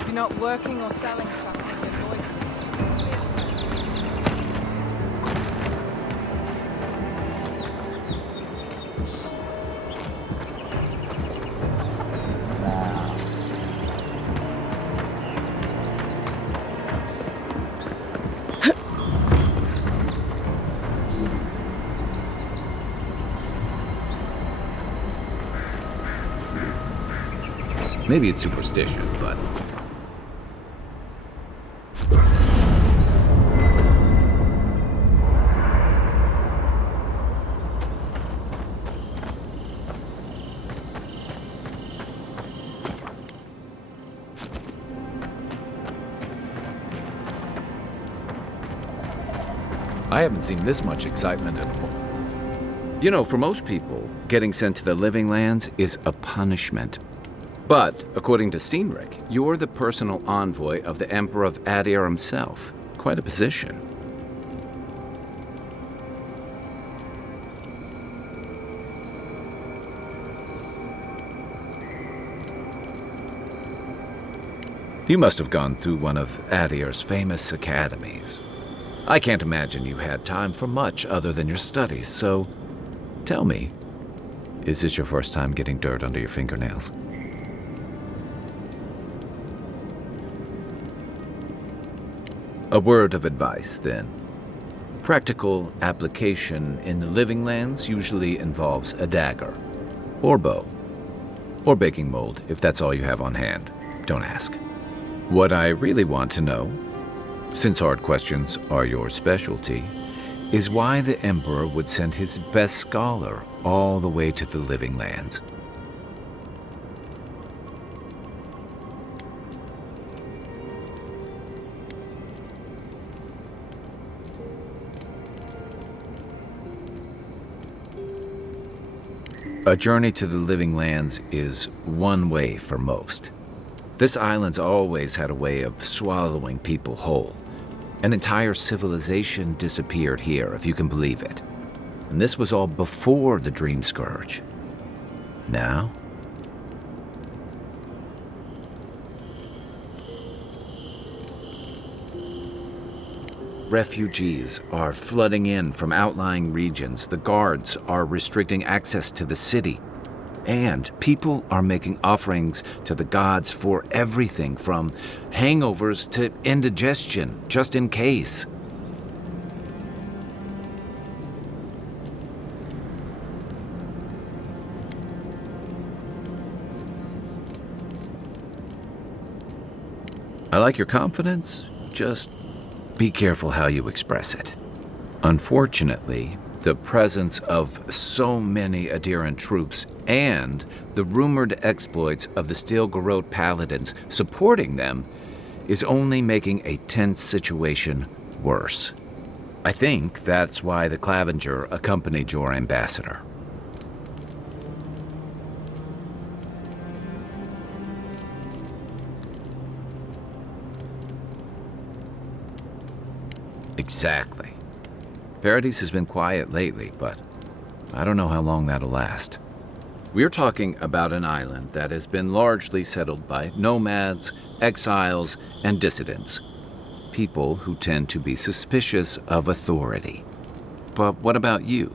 You're not working or selling something, avoid Maybe it's superstition, but... I haven't seen this much excitement in a while. You know, for most people, getting sent to the Living Lands is a punishment. But, according to Cynric, you're the personal envoy of the Emperor of Adir himself. Quite a position. You must have gone through one of Adir's famous academies. I can't imagine you had time for much other than your studies, so tell me, is this your first time getting dirt under your fingernails? A word of advice, then. Practical application in the Living Lands usually involves a dagger, or bow, or baking mold, if that's all you have on hand. Don't ask. What I really want to know, since hard questions are your specialty, is why the Emperor would send his best scholar all the way to the Living Lands. A journey to the Living Lands is one way for most. This island's always had a way of swallowing people whole. An entire civilization disappeared here, if you can believe it. And this was all before the Dream Scourge. Now? Refugees are flooding in from outlying regions. The guards are restricting access to the city. And people are making offerings to the gods for everything from hangovers to indigestion, just in case. I like your confidence, just be careful how you express it. Unfortunately, the presence of so many Adiran troops and the rumored exploits of the Steel-Garrote paladins supporting them is only making a tense situation worse. I think that's why the Clavenger accompanied your ambassador. Exactly. Paradise has been quiet lately, but I don't know how long that'll last. We're talking about an island that has been largely settled by nomads, exiles, and dissidents. People who tend to be suspicious of authority. But what about you?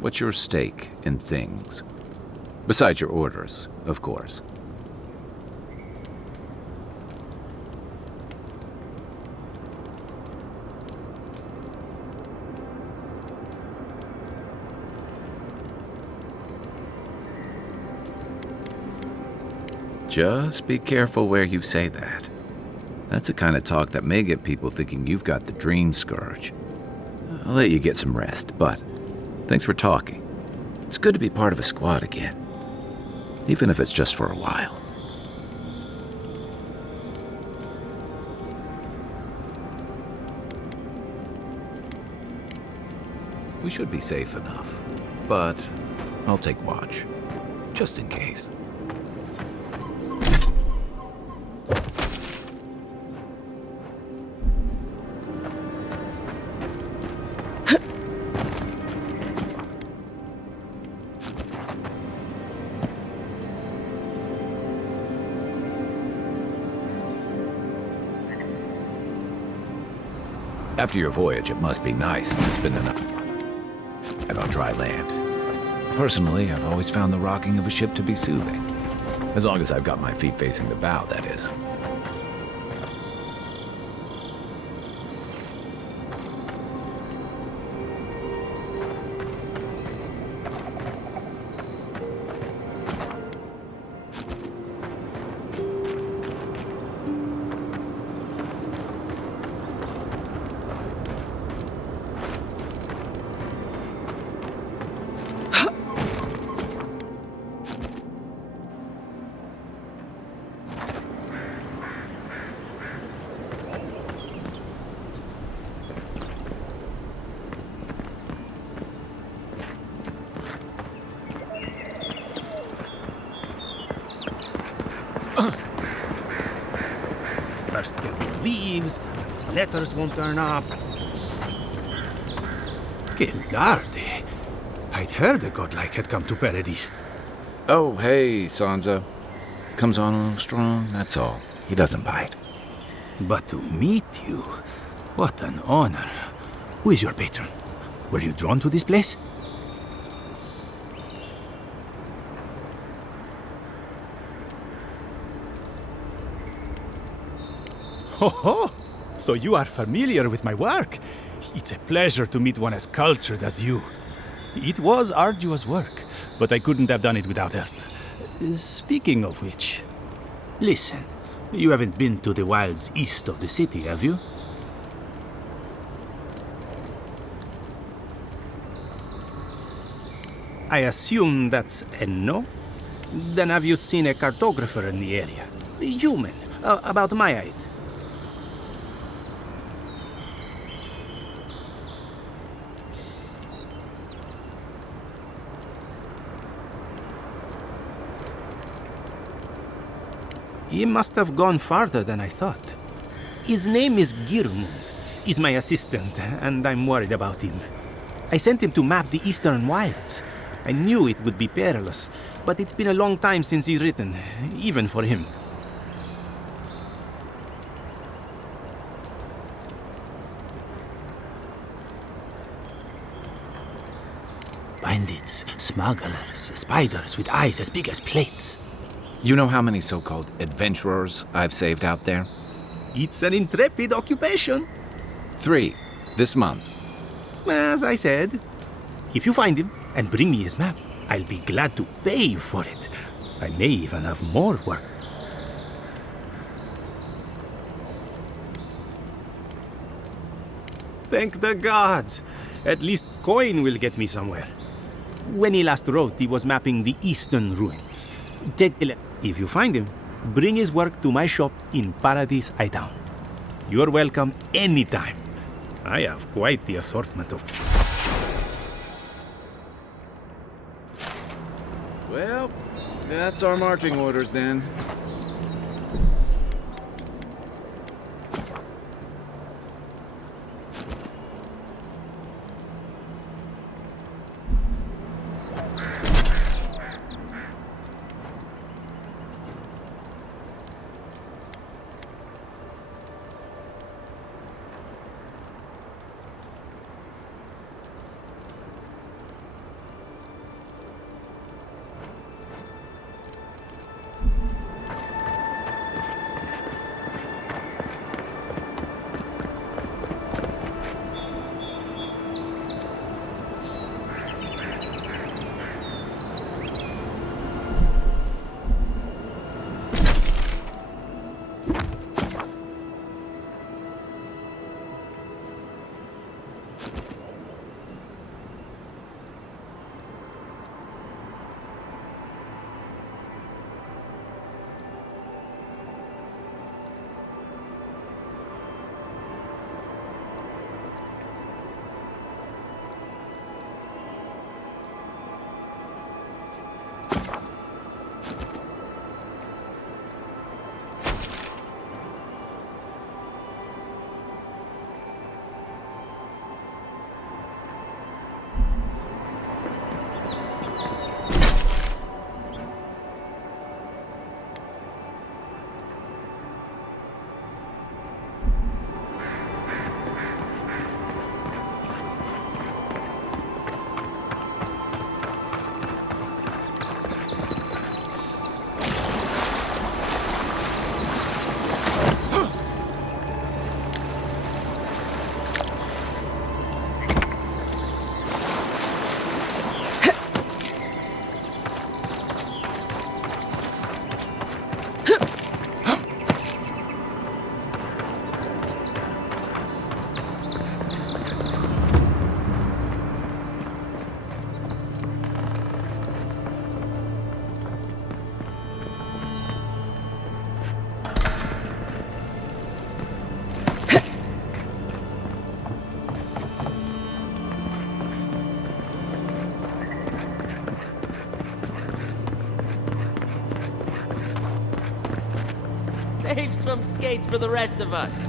What's your stake in things? Besides your orders, of course. Just be careful where you say that. That's the kind of talk that may get people thinking you've got the Dream Scourge. I'll let you get some rest, but thanks for talking. It's good to be part of a squad again, even if it's just for a while. We should be safe enough, but I'll take watch, just in case. After your voyage, it must be nice to spend the night on dry land. Personally, I've always found the rocking of a ship to be soothing. As long as I've got my feet facing the bow, that is. first get leaves, his letters won't turn up. Que larde. I'd heard a godlike had come to Paradise. Oh, hey, Sansa. Comes on a little strong, that's all. He doesn't bite. But to meet you, what an honor. Who is your patron? Were you drawn to this place? Ho ho! So you are familiar with my work? It's a pleasure to meet one as cultured as you. It was arduous work, but I couldn't have done it without help. Speaking of which, listen, you haven't been to the wilds east of the city, have you? I assume that's a no? Then have you seen a cartographer in the area? Human, about my height. He must have gone farther than I thought. His name is Girmund. He's my assistant, and I'm worried about him. I sent him to map the eastern wilds. I knew it would be perilous, but it's been a long time since he's written, even for him. Bandits, smugglers, spiders with eyes as big as plates. You know how many so-called adventurers I've saved out there? It's an intrepid occupation. 3, this month. As I said, if you find him and bring me his map, I'll be glad to pay you for it. I may even have more work. Thank the gods! At least coin will get me somewhere. When he last wrote, he was mapping the eastern ruins. If you find him, bring his work to my shop in Paradise Town. You're welcome anytime. I have quite the assortment of... Well, that's our marching orders then. Save some skates for the rest of us.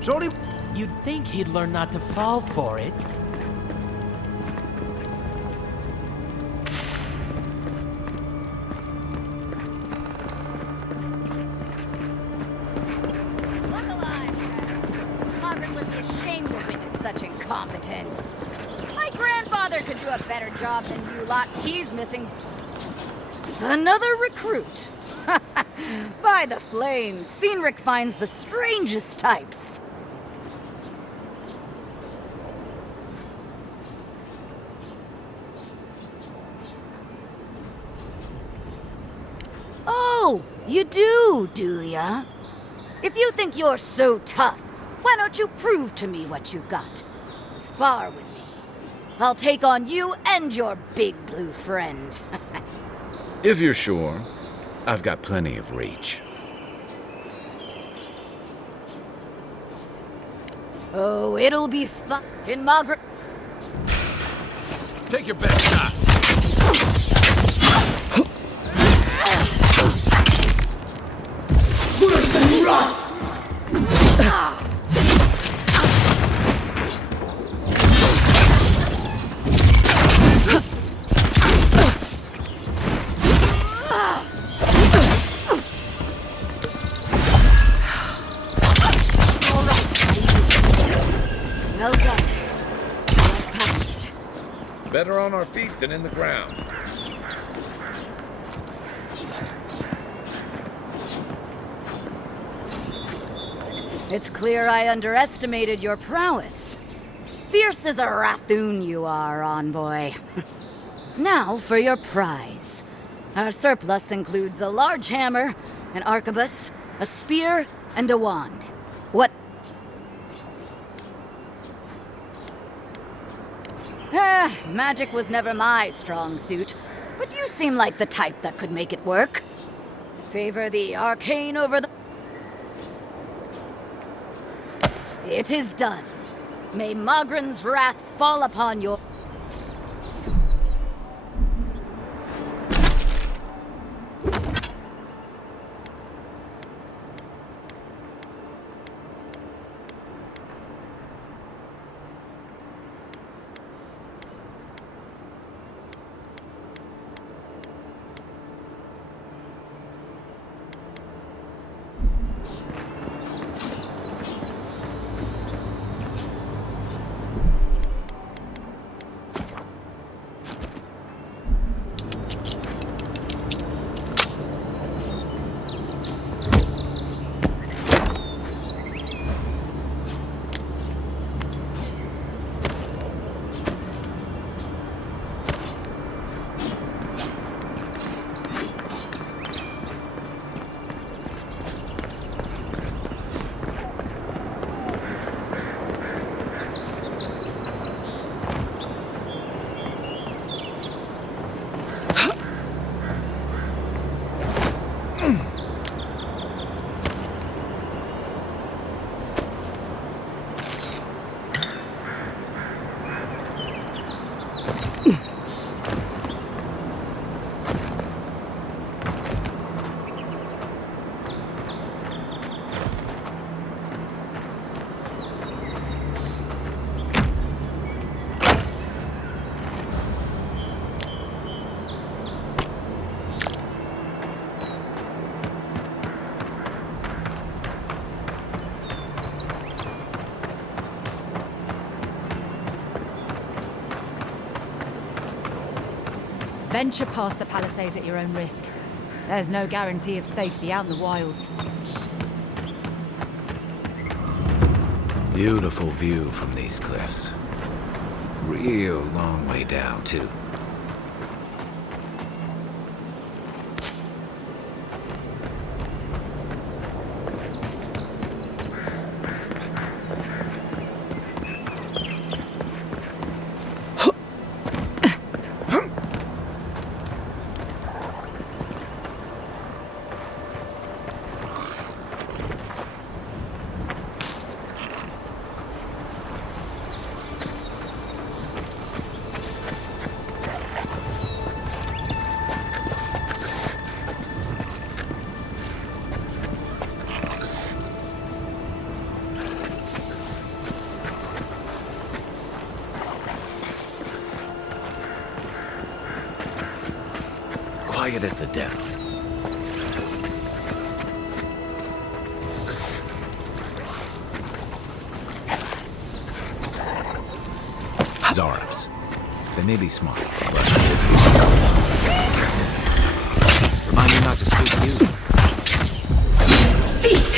Shorty, You'd think he'd learn not to fall for it. Look alive, Margaret would be ashamed to witness such incompetence. My grandfather could do a better job than you lot. He's missing another recruit. By the flames, Cynric finds the strangest types. Oh, you do ya? If you think you're so tough, why don't you prove to me what you've got? Spar with me. I'll take on you and your big blue friend. If you're sure, I've got plenty of reach. Oh, it'll be fun in Margaret. Take your best shot. Worse than rust! Well done. Well passed. Better on our feet than in the ground. It's clear I underestimated your prowess. Fierce as a Rathoon you are, envoy. Now for your prize. Our surplus includes a large hammer, an arquebus, a spear, and a wand. What? Magic was never my strong suit, but you seem like the type that could make it work. Favor the arcane over the... It is done. May Mogren's wrath fall upon your... Venture past the palisades at your own risk. There's no guarantee of safety out in the wilds. Beautiful view from these cliffs. Real long way down, too. quiet as the depths. Zarabs. They may be smart, but... Remind me not to spook you. Seek!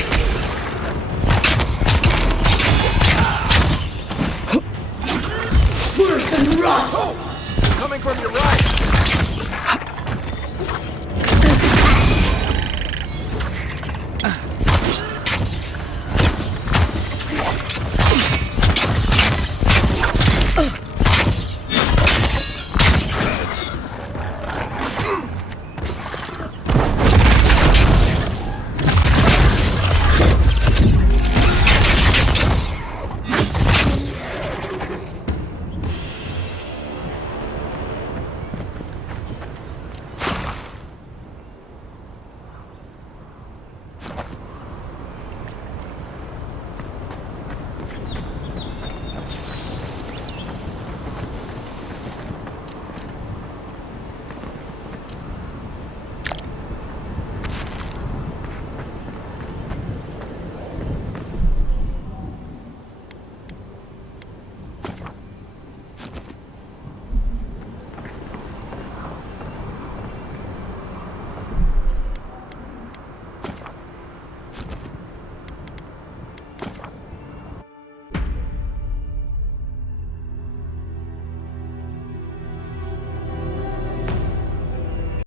Worse than rough! Coming from your right!